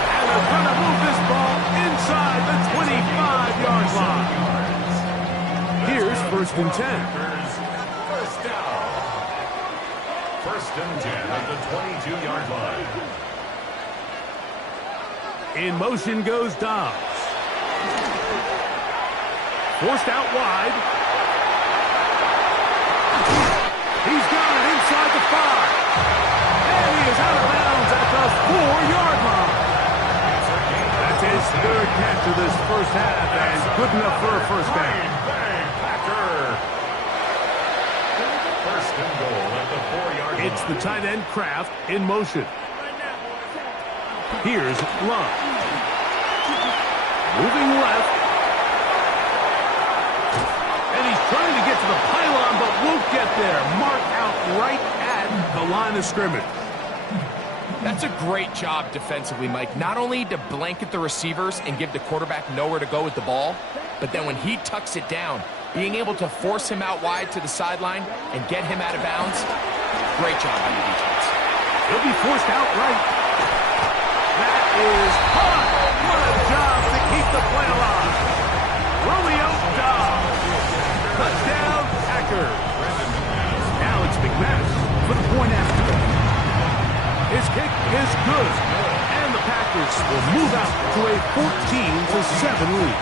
And they're going to move this ball inside the 25-yard line. Here's 1st and 10. First down. 1st and 10 at the 22-yard line. In motion goes Dobbs. Forced out wide. He's got it inside the 5. And he is out of bounds at the 4-yard line. That's his 3rd catch of this first half, and good enough for a first down. Packer. First and goal at the 4-yard line. It's the tight end Kraft in motion. Here's Love. Moving left. And he's trying to get to the pylon, but won't get there. Marked out right at the line of scrimmage. That's a great job defensively, Mike. Not only to blanket the receivers and give the quarterback nowhere to go with the ball, but then when he tucks it down, being able to force him out wide to the sideline and get him out of bounds, great job on the defense. He'll be forced out right. That is hot. What a job to keep the play alive. is good. And the Packers will move out to a 14-7 lead.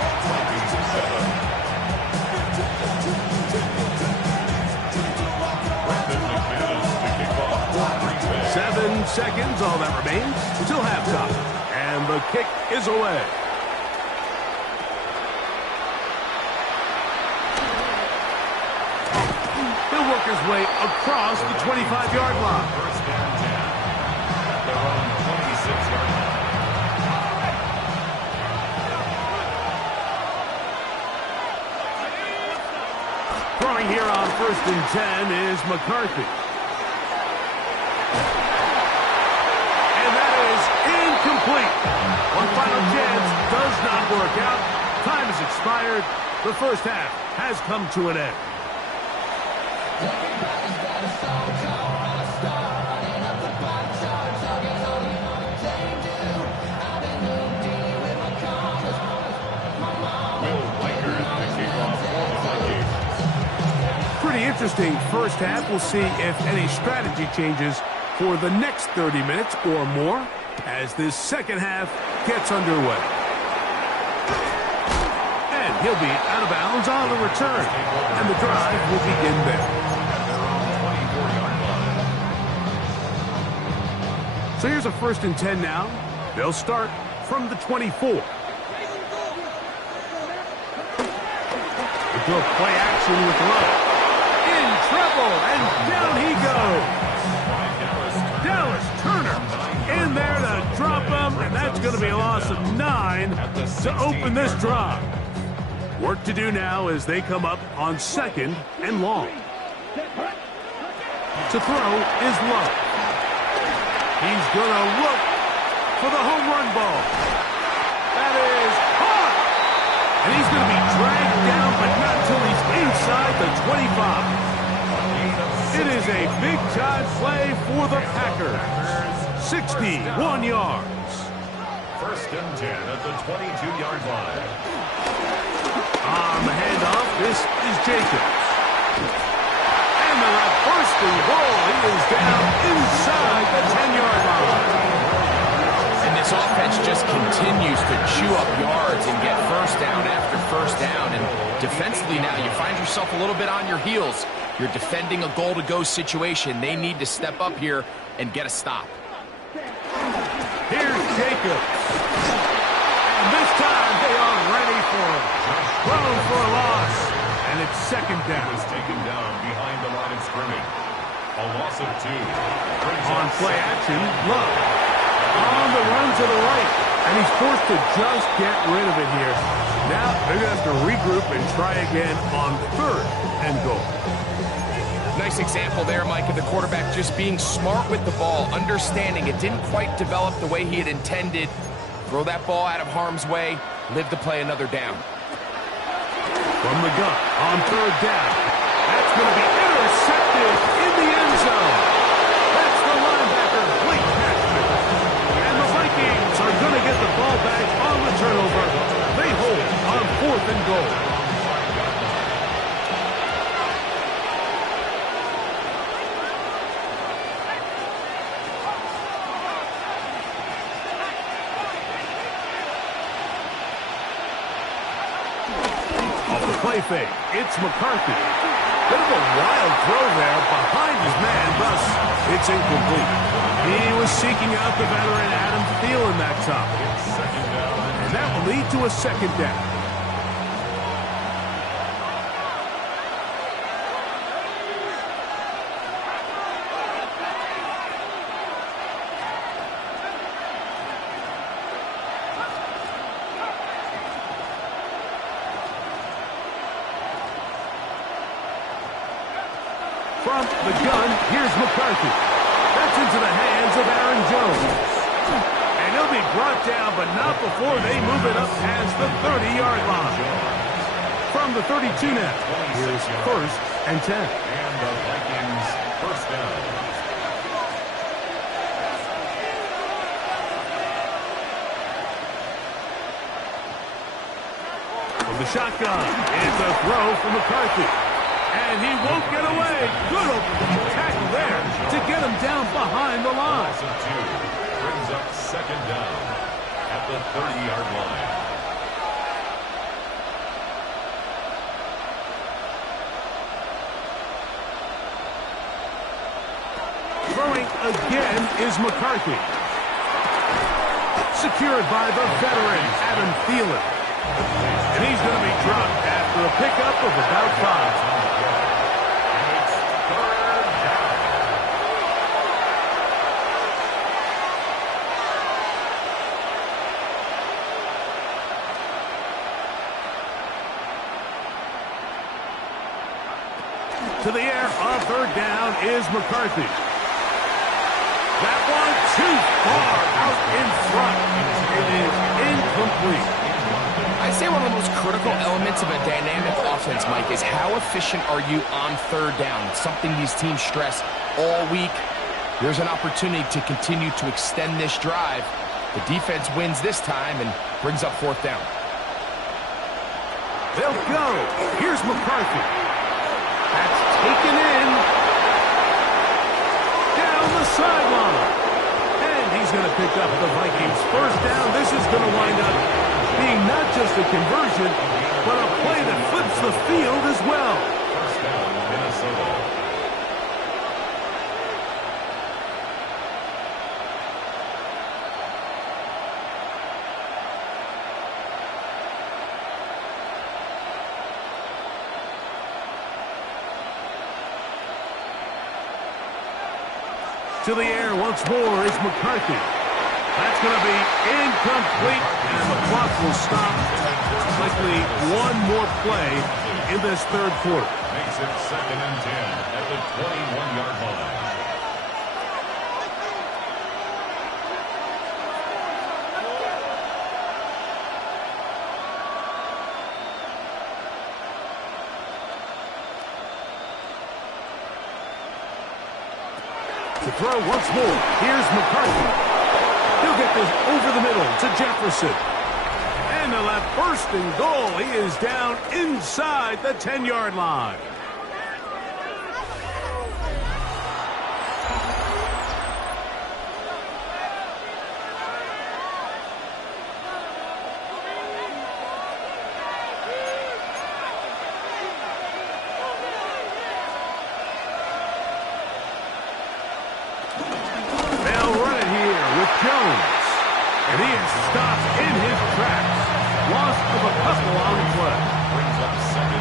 7 seconds, all that remains until halftime. And the kick is away. He'll work his way across the 25-yard line. First down 10 at their own 26-yard line. Throwing here on 1st and 10 is McCarthy. And that is incomplete. One final chance does not work out. Time has expired. The first half has come to an end. Pretty interesting first half. We'll see if any strategy changes for the next 30 minutes or more as this second half gets underway. And he'll be out of bounds on the return. And the drive will begin there. So here's a 1st and 10 now. They'll start from the 24. Into a play action with Love. In trouble, and down he goes. Dallas Turner in there to drop him, and that's going to be a loss of 9 to open this drive. Work to do now as they come up on 2nd and long. To throw is Love. He's going to look for the home run ball. That is caught. And he's going to be dragged down, but not until he's inside the 25. It is a big-time play for the Packers. 61 yards. 1st and 10 at the 22-yard line. On the handoff, this is Jacobs. And the reversing ball, he is down inside the 10-yard line. And this offense just continues to chew up yards and get first down after first down. And defensively now, you find yourself a little bit on your heels. You're defending a goal-to-go situation. They need to step up here and get a stop. Here's Jacobs. And this time they are ready for him. Thrown for a loss. And it's 2nd down. Is taken down behind the line of scrimmage. A loss of 2. On play action, Love. On the run to the right. And he's forced to just get rid of it here. Now they're going to have to regroup and try again on 3rd and goal. Nice example there, Mike, of the quarterback just being smart with the ball, understanding it didn't quite develop the way he had intended. Throw that ball out of harm's way, live to play another down. From the gun on 3rd down. That's going to be intercepted in the end zone. That's the linebacker, Blake Cashman. And the Vikings are going to get the ball back on the turnover. They hold on 4th and goal. Play fake. It's McCarthy. Bit of a wild throw there behind his man, thus it's incomplete. He was seeking out the veteran Adam Thielen that time. And that will lead to a 2nd down. From the gun, here's McCarthy. That's into the hands of Aaron Jones. And he'll be brought down, but not before they move it up past the 30-yard line. From the 32 now, here's 1st and 10. And the Vikings first down. From the shotgun, it's a throw from McCarthy. And he won't get away. Good open tackle there to get him down behind the line. up second down at the 30-yard line. Throwing again is McCarthy. Secured by the veteran, Adam Thielen. And he's going to be dropped after a pickup of about 5. To the air on third down is McCarthy. That one too far out in front. It is incomplete. I'd say one of the most critical elements of a dynamic offense, Mike, is how efficient are you on third down? It's something these teams stress all week. There's an opportunity to continue to extend this drive. The defense wins this time and brings up fourth down. They'll go. Here's McCarthy. That's taken in. Down the sideline. And he's going to pick up the Vikings first down. This is going to wind up being not just a conversion, but a play that flips the field as well. First down, Minnesota. To the air once more is McCarthy. That's going to be incomplete, and the clock will stop. Likely one more play in this third quarter. Makes it 2nd and 10 at the 21-yard line. To throw once more, here's McCarthy. He'll get this over the middle to Jefferson. And they'll have first and goal. He is down inside the 10-yard line. And he is stopped in his tracks. Loss of a couple on the play.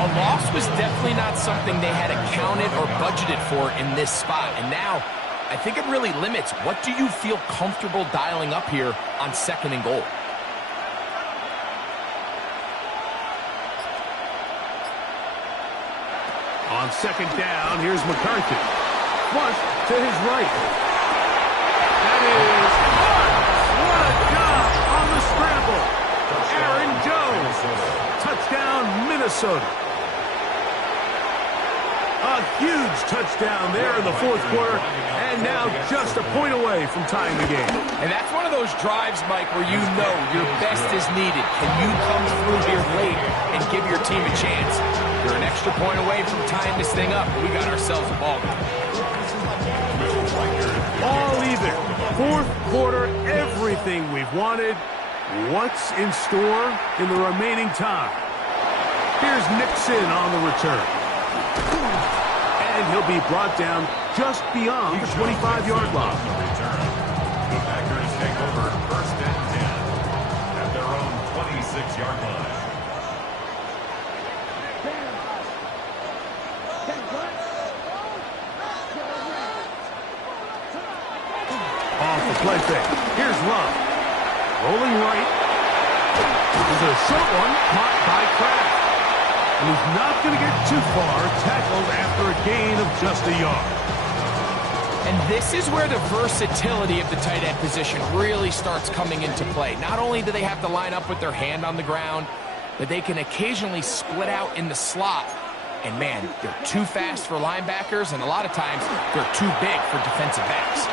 A loss was definitely not something they had accounted or budgeted for in this spot. And now, I think it really limits. What do you feel comfortable dialing up here on 2nd and goal? On 2nd down, here's McCarthy. Flush to his right. That is what a job on the scramble. Aaron Jones. Touchdown, Minnesota. A huge touchdown there in the fourth quarter, and now just a point away from tying the game. And that's one of those drives, Mike, where you know your best is needed. Can you come through here late and give your team a chance? You're an extra point away from tying this thing up. We got ourselves a ball game. All even. Fourth quarter, everything we've wanted. What's in store in the remaining time? Here's Nixon on the return. And he'll be brought down just beyond the 25-yard line. The Packers take over 1st and 10 at their own 26-yard line. Off the play fake. Here's Love. Rolling right. There's a short one caught by Kraft. And he's not going to get too far, tackled after a gain of just a yard. And this is where the versatility of the tight end position really starts coming into play. Not only do they have to line up with their hand on the ground, but they can occasionally split out in the slot. And man, they're too fast for linebackers, and a lot of times they're too big for defensive backs.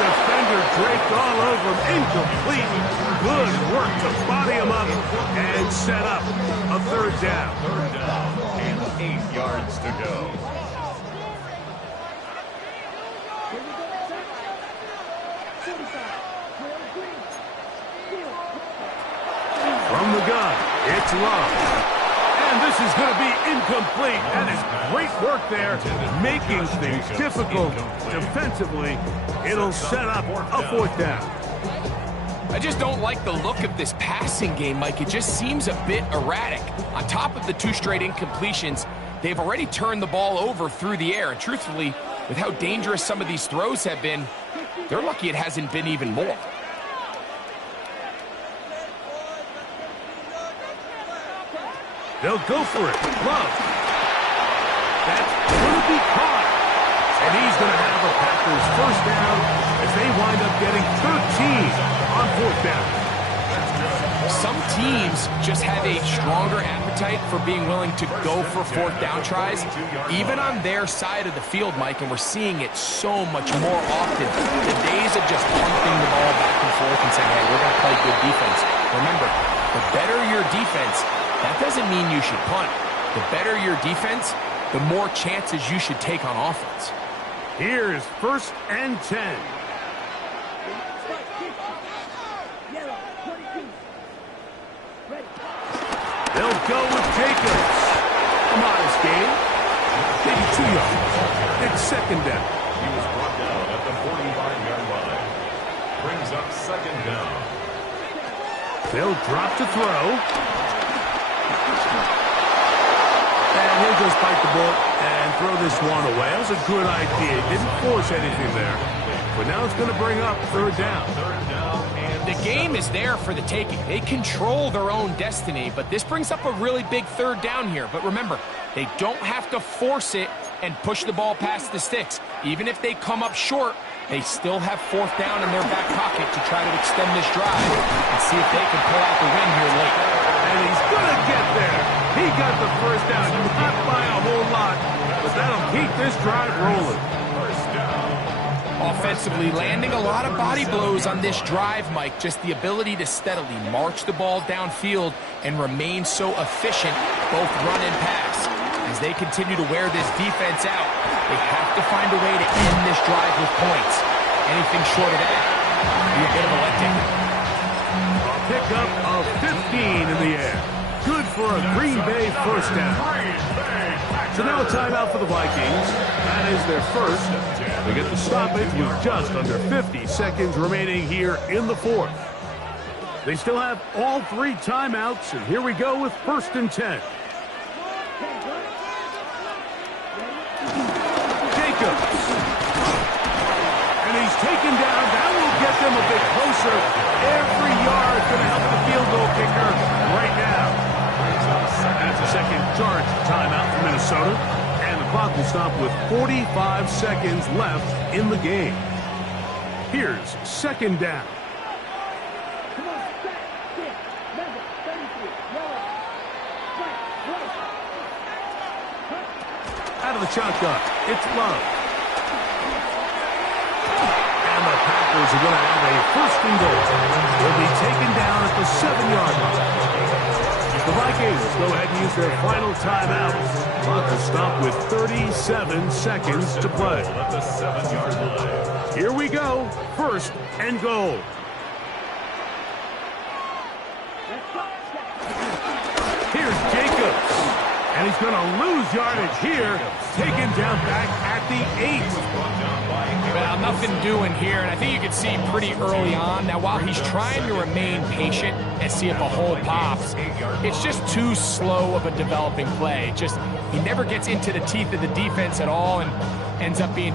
Defender draped all over him, incomplete. Good work to body him up and set up a 3rd down. 3rd down and 8 yards to go. From the gun, it's Love. And this is going to be incomplete. That is great work there, making things difficult defensively. It'll set up a 4th down. I just don't like the look of this passing game, Mike. It just seems a bit erratic. On top of the 2 straight incompletions, they've already turned the ball over through the air. And truthfully, with how dangerous some of these throws have been, they're lucky it hasn't been even more. They'll go for it. Love. That's going to be caught. And he's going to have a Packers 1st down as they wind up getting 13 on 4th down. Some teams just have a stronger appetite for being willing to go for 4th down tries, even on their side of the field, Mike, and we're seeing it so much more often. The days of just pumping the ball back and forth and saying, hey, we're going to play good defense. Remember, the better your defense, that doesn't mean you should punt. The better your defense, the more chances you should take on offense. Here's 1st and 10. They'll go with Jacobs. A modest gain. Maybe 2 yards. It's 2nd down. He was brought down at the 45-yard line. Brings up 2nd down. They'll drop to throw. And he'll just bite the bullet and throw this one away. That was a good idea. Didn't force anything there. But now it's going to bring up 3rd down. The game is there for the taking. They control their own destiny, but this brings up a really big 3rd down here. But remember, they don't have to force it and push the ball past the sticks. Even if they come up short, they still have 4th down in their back pocket to try to extend this drive and see if they can pull out the win here late. And he's going to get there. He got the 1st down, not by a whole lot, but that'll keep this drive rolling. Offensively, landing a lot of body blows on this drive, Mike. Just the ability to steadily march the ball downfield and remain so efficient, both run and pass. As they continue to wear this defense out, they have to find a way to end this drive with points. Anything short of that would be a bit of a letdown. A pickup of 15 in the air. Good for a Green Bay 1st down. So now a timeout for the Vikings. That is their 1st. They get the stoppage with just under 50 seconds remaining here in the 4th. They still have all 3 timeouts, and here we go with 1st and 10. Jacobs. And he's taken down. That will get them a bit closer. Every yard going to help the field goal kicker right now. That's a 2nd charge timeout for Minnesota. And the clock will stop with 45 seconds left in the game. Here's 2nd down. Out of the shotgun, it's Love. And the Packers are going to have a 1st and goal. They'll be taken down at the 7-yard line. The Vikings go ahead and use their final timeout. Clock will stop with 37 seconds to play. At the 7-yard line. Here we go. 1st and goal. Here's Jacobs. And he's going to lose yardage here. Taken down back at the 8. Well, nothing doing here, and I think you can see pretty early on. Now, while he's trying to remain patient and see if a hole pops, it's just too slow of a developing play. He never gets into the teeth of the defense at all and ends up being